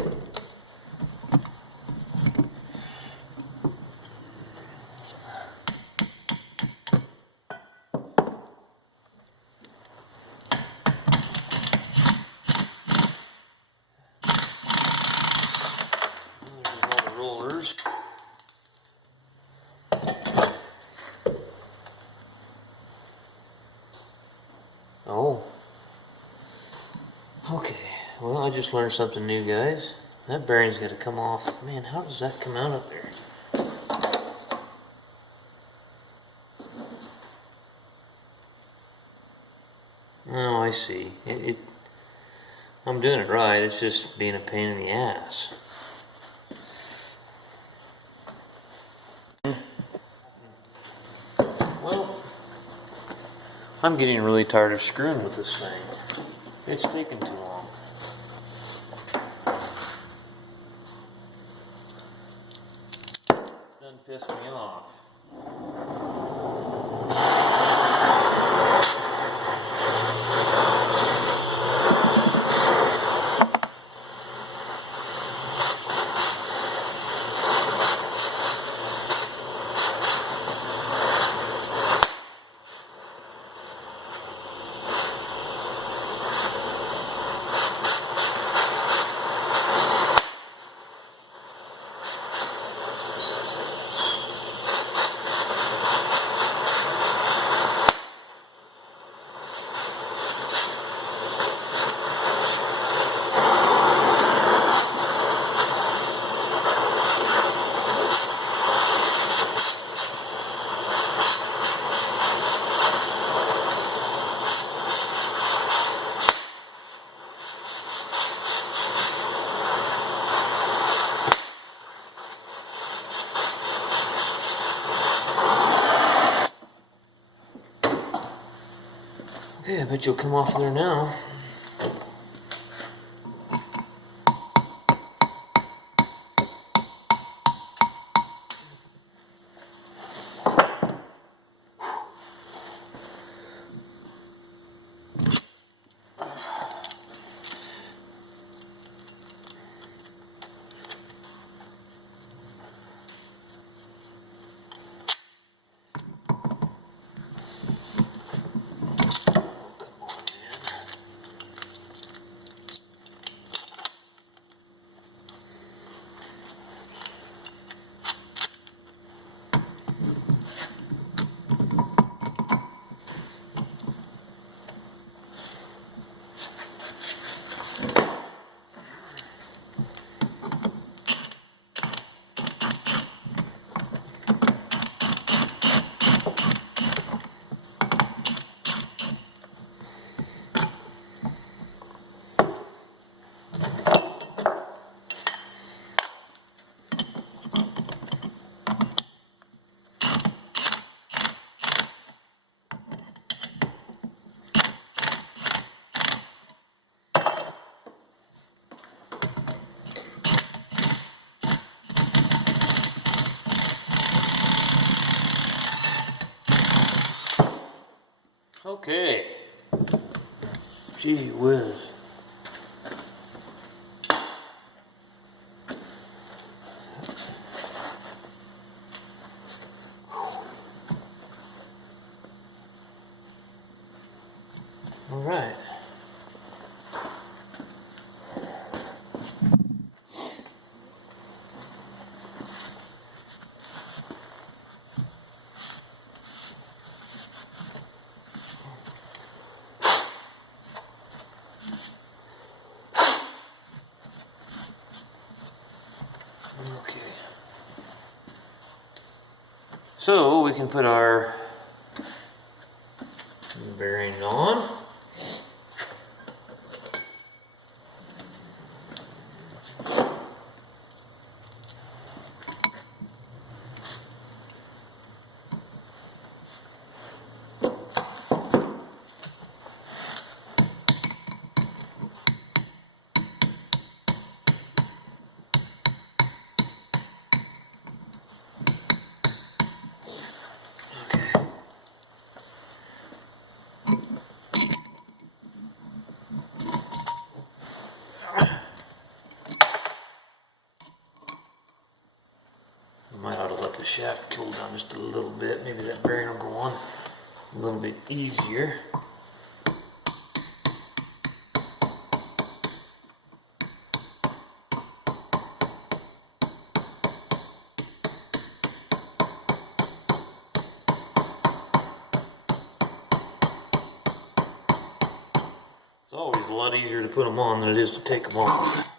There's all the rollers. Oh. Okay. Well, I just learned something new, guys. That bearing's got to come off. Man, how does that come out up there? Oh, I see. I'm doing it right. It's just being a pain in the ass. Well, I'm getting really tired of screwing with this thing. It's taking too long. Done pissed me off. Okay, I bet you'll come off there now. Okay. Gee whiz. All right. Okay. So we can put our bearings on. Might ought to let the shaft cool down just a little bit. Maybe that bearing will go on a little bit easier. It's always a lot easier to put them on than it is to take them off.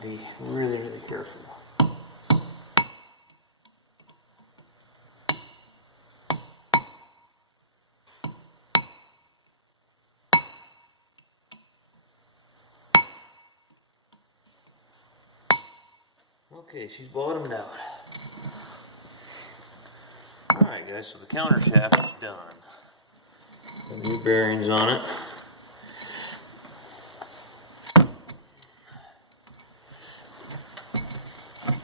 to be really, really careful. Okay, she's bottomed out. Alright guys, so the counter shaft is done. The new bearings on it.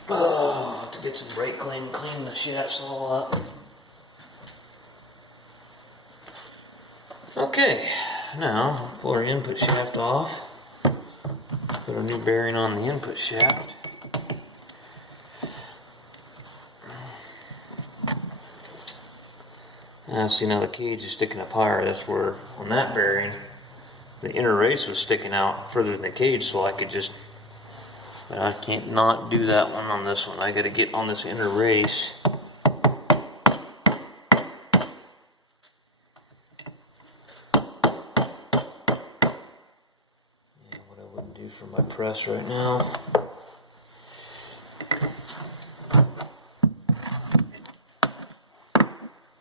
Oh, I'll have to get some brake clean, clean the shafts all up. Okay, now pull our input shaft off. Put a new bearing on the input shaft. See, now the cage is sticking up higher. That's where, on that bearing, the inner race was sticking out further than the cage, so I could just, but I can't not do that one on this one. I got to get on this inner race. Yeah, what I wouldn't do for my press right now.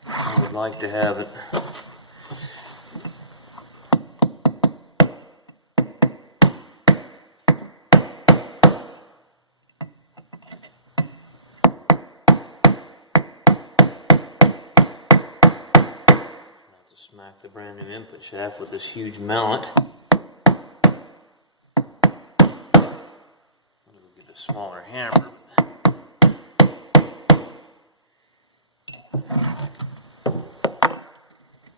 I would like to have it smack the brand new input shaft with this huge mallet. I'm going to get a smaller hammer.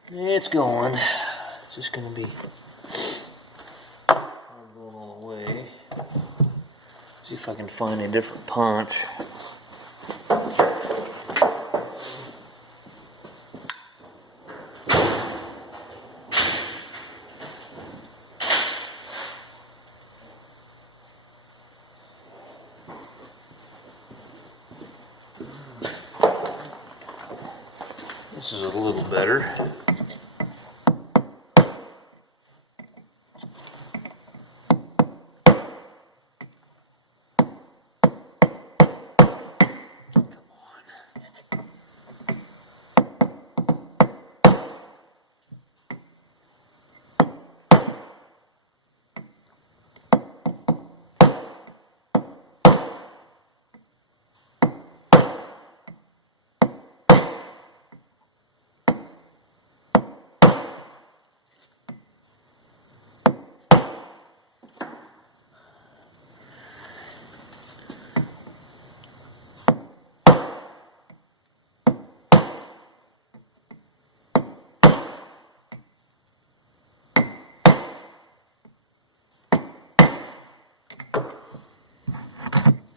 It's going. It's just going to be going all the way. See if I can find a different punch. This is a little better.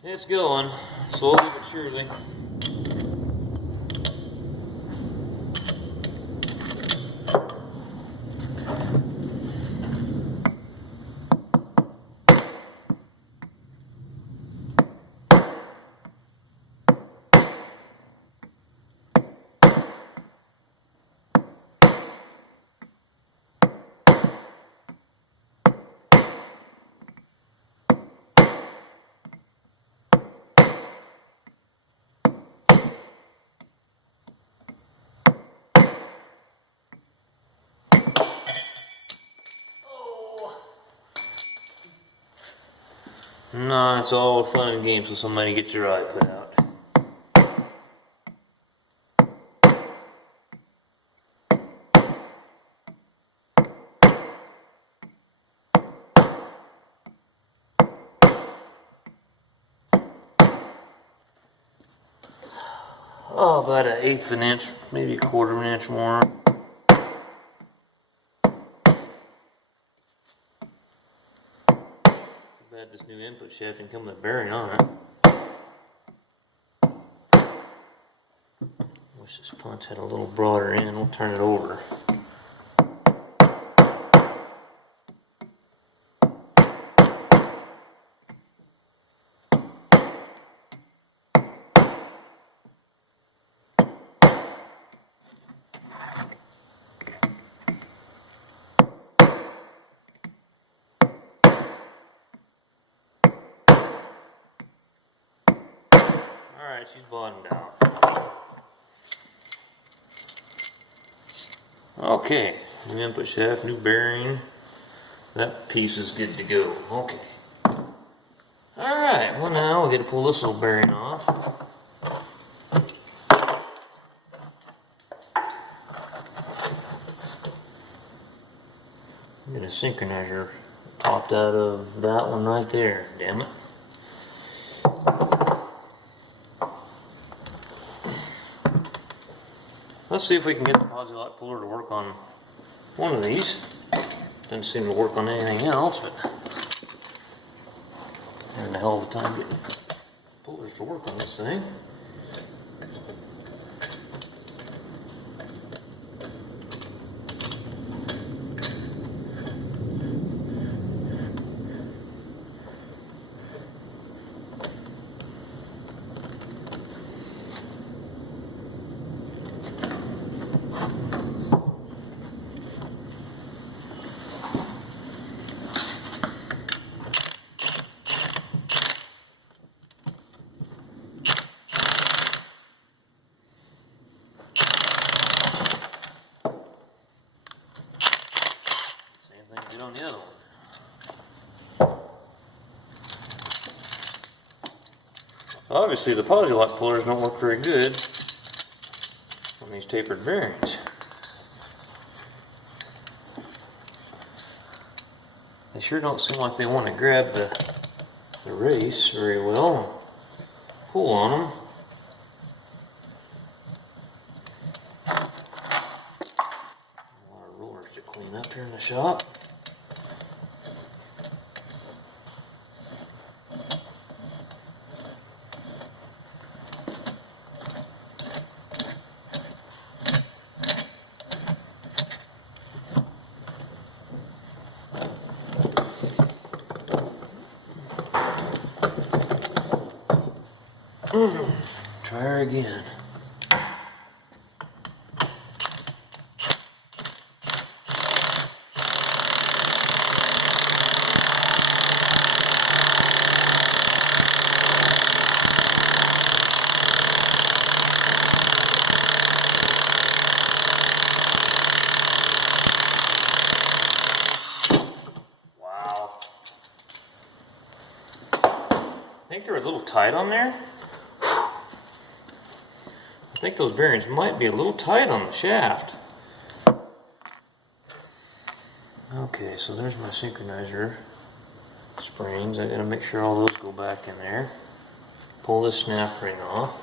It's going, slowly but surely. No, it's all fun and games until somebody gets your eye put out. Oh, about 1/8 of an inch, maybe 1/4 of an inch more. Bad this new input shaft didn't come with a bearing on it. Wish this punch had a little broader end. We'll turn it over. she's bottomed out. Okay, new input shaft, new bearing. That piece is good to go. Okay. Alright, well now we got to pull this little bearing off. Get a synchronizer popped out of that one right there, damn it. Let's see if we can get the posi lock puller to work on one of these. Doesn't seem to work on anything else, but having a hell of a time getting pullers to work on this thing. Get on the other one. Obviously the posi lock pullers don't work very good on these tapered bearings. They sure don't seem like they want to grab the race very well and pull on them. A lot of rollers to clean up here in the shop. Try her again. Wow. I think they're a little tight on there. I think those bearings might be a little tight on the shaft. Okay, so there's my synchronizer springs. I gotta make sure all those go back in there. Pull this snap ring off.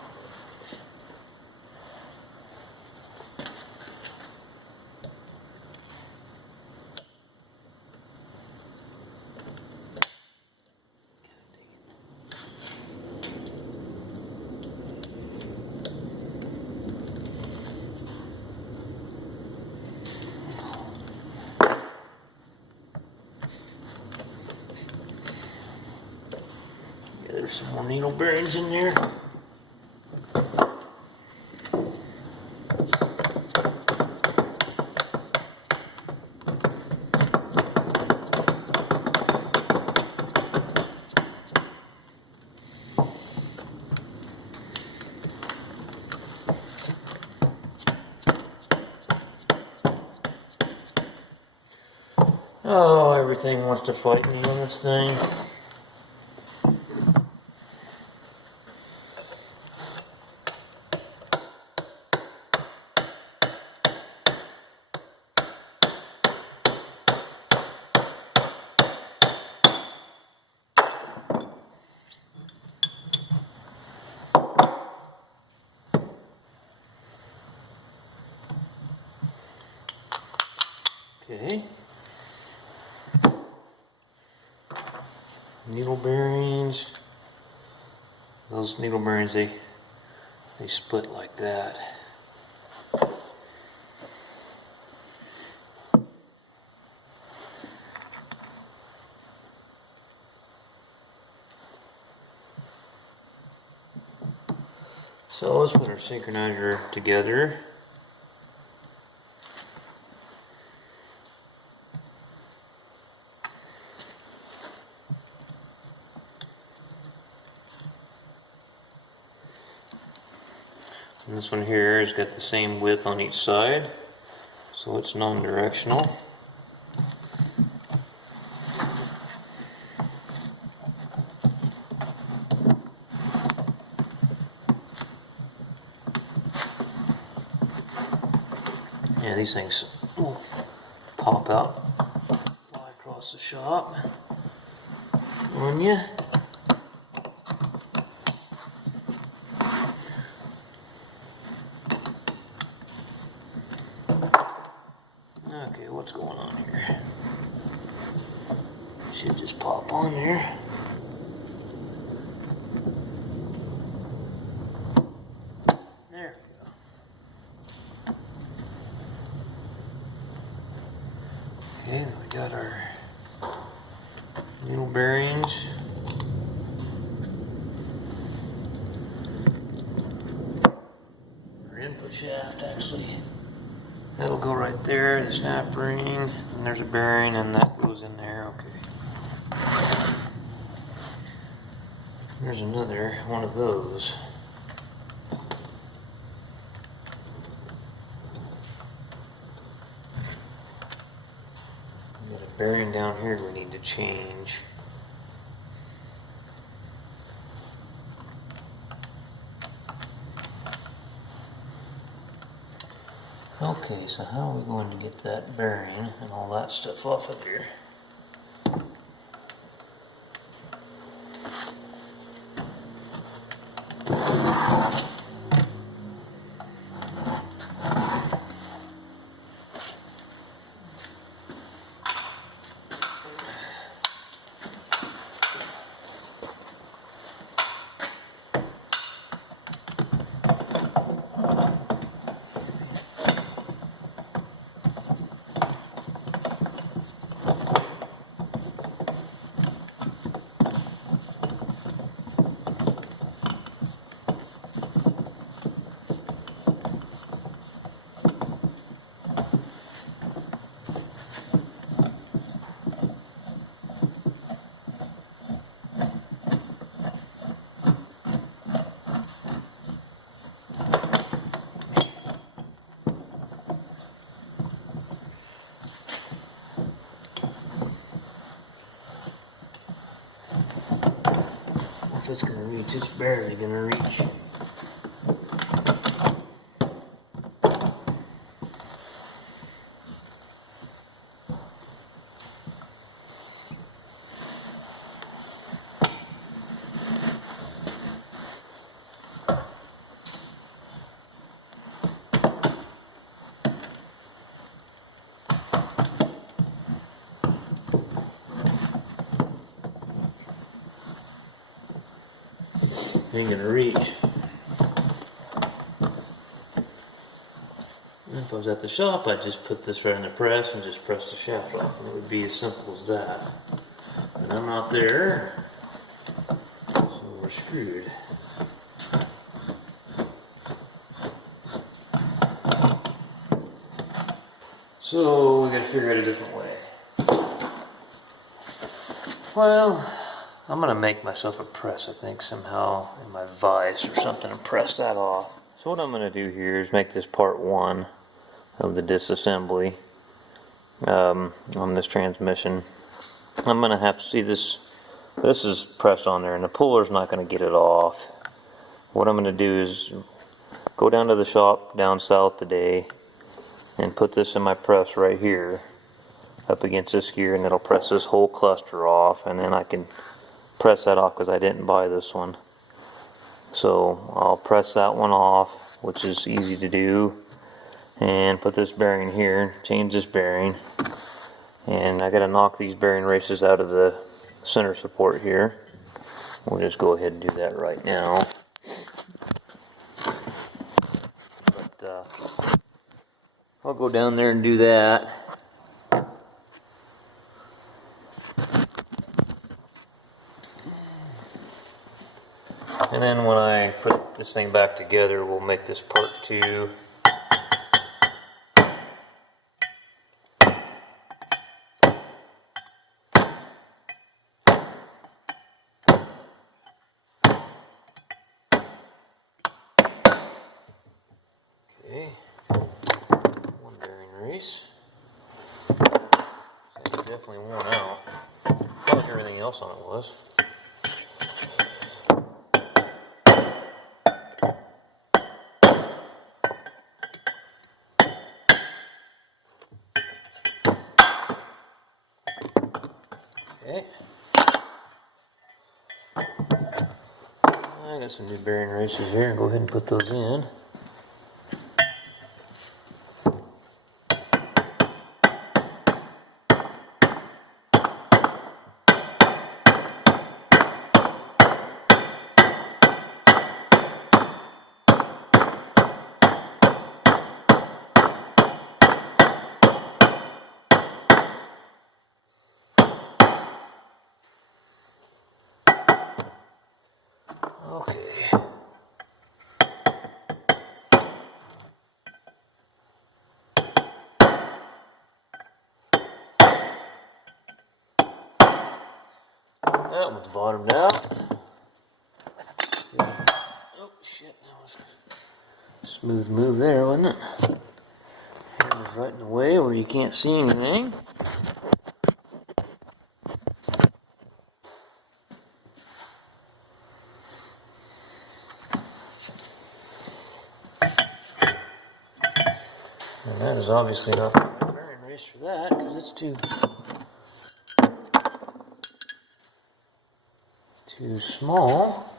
There's some more needle bearings in there. Oh, everything wants to fight me on this thing. Okay. Needle bearings. Those needle bearings, they split like that. So let's put our synchronizer together. And this one here has got the same width on each side, so it's non-directional. Yeah, these things will pop out, fly across the shop on you. Okay, what's going on here? Should just pop on there. There we go. Okay, then we got our needle bearings. Our input shaft actually. That'll go right there, the snap ring, and there's a bearing, and that goes in there. Okay. There's another one of those. We got a bearing down here we need to change. Okay, so how are we going to get that bearing and all that stuff off of here? If it's going to reach, it's barely going to reach. Ain't gonna reach. If I was at the shop, I'd just put this right in the press and just press the shaft off, and it would be as simple as that. But I'm not there, so we're screwed. So we gotta figure out a different way. Well, I'm gonna make myself a press, I think, somehow in my vise or something, and press that off. So what I'm gonna do here is make this part 1 of the disassembly on this transmission. I'm gonna have to see this. This is pressed on there, and the puller's not gonna get it off. What I'm gonna do is go down to the shop down south today and put this in my press right here, up against this gear, and it'll press this whole cluster off, and then I can press that off because I didn't buy this one. So I'll press that one off, which is easy to do, and put this bearing here, change this bearing, and I gotta knock these bearing races out of the center support here. We'll just go ahead and do that right now. But I'll go down there and do that. And then when I put this thing back together, we'll make this part 2. race. It's definitely worn out. Like everything else on it was. Okay. I got some new bearing races here. Go ahead and put those in. Okay. That one's bottomed out. Oh shit, that was a smooth move there, wasn't it? Hammer's right in the way where you can't see anything. And that is obviously not the right bearing race for that, because it's too small.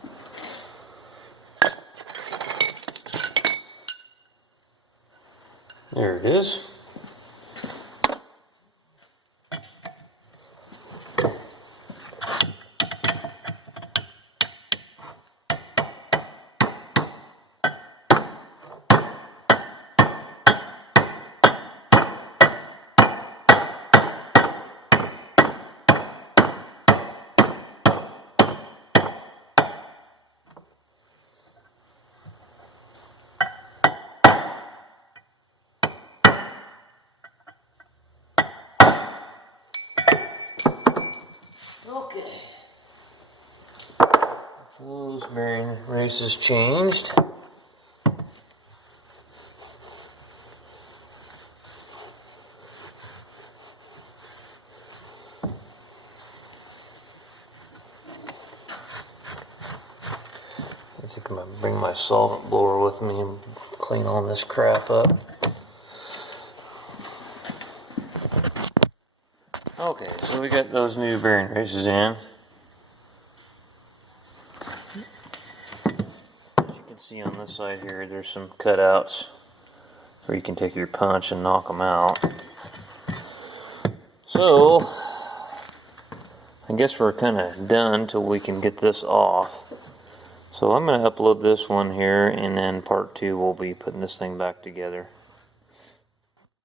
There it is. Okay. Those bearing races changed. I think I'm going to bring my solvent blower with me and clean all this crap up. Okay, so we got those new bearing races in. As you can see on this side here, there's some cutouts where you can take your punch and knock them out. So, I guess we're kind of done till we can get this off. So I'm going to upload this one here, and then part 2 we'll be putting this thing back together.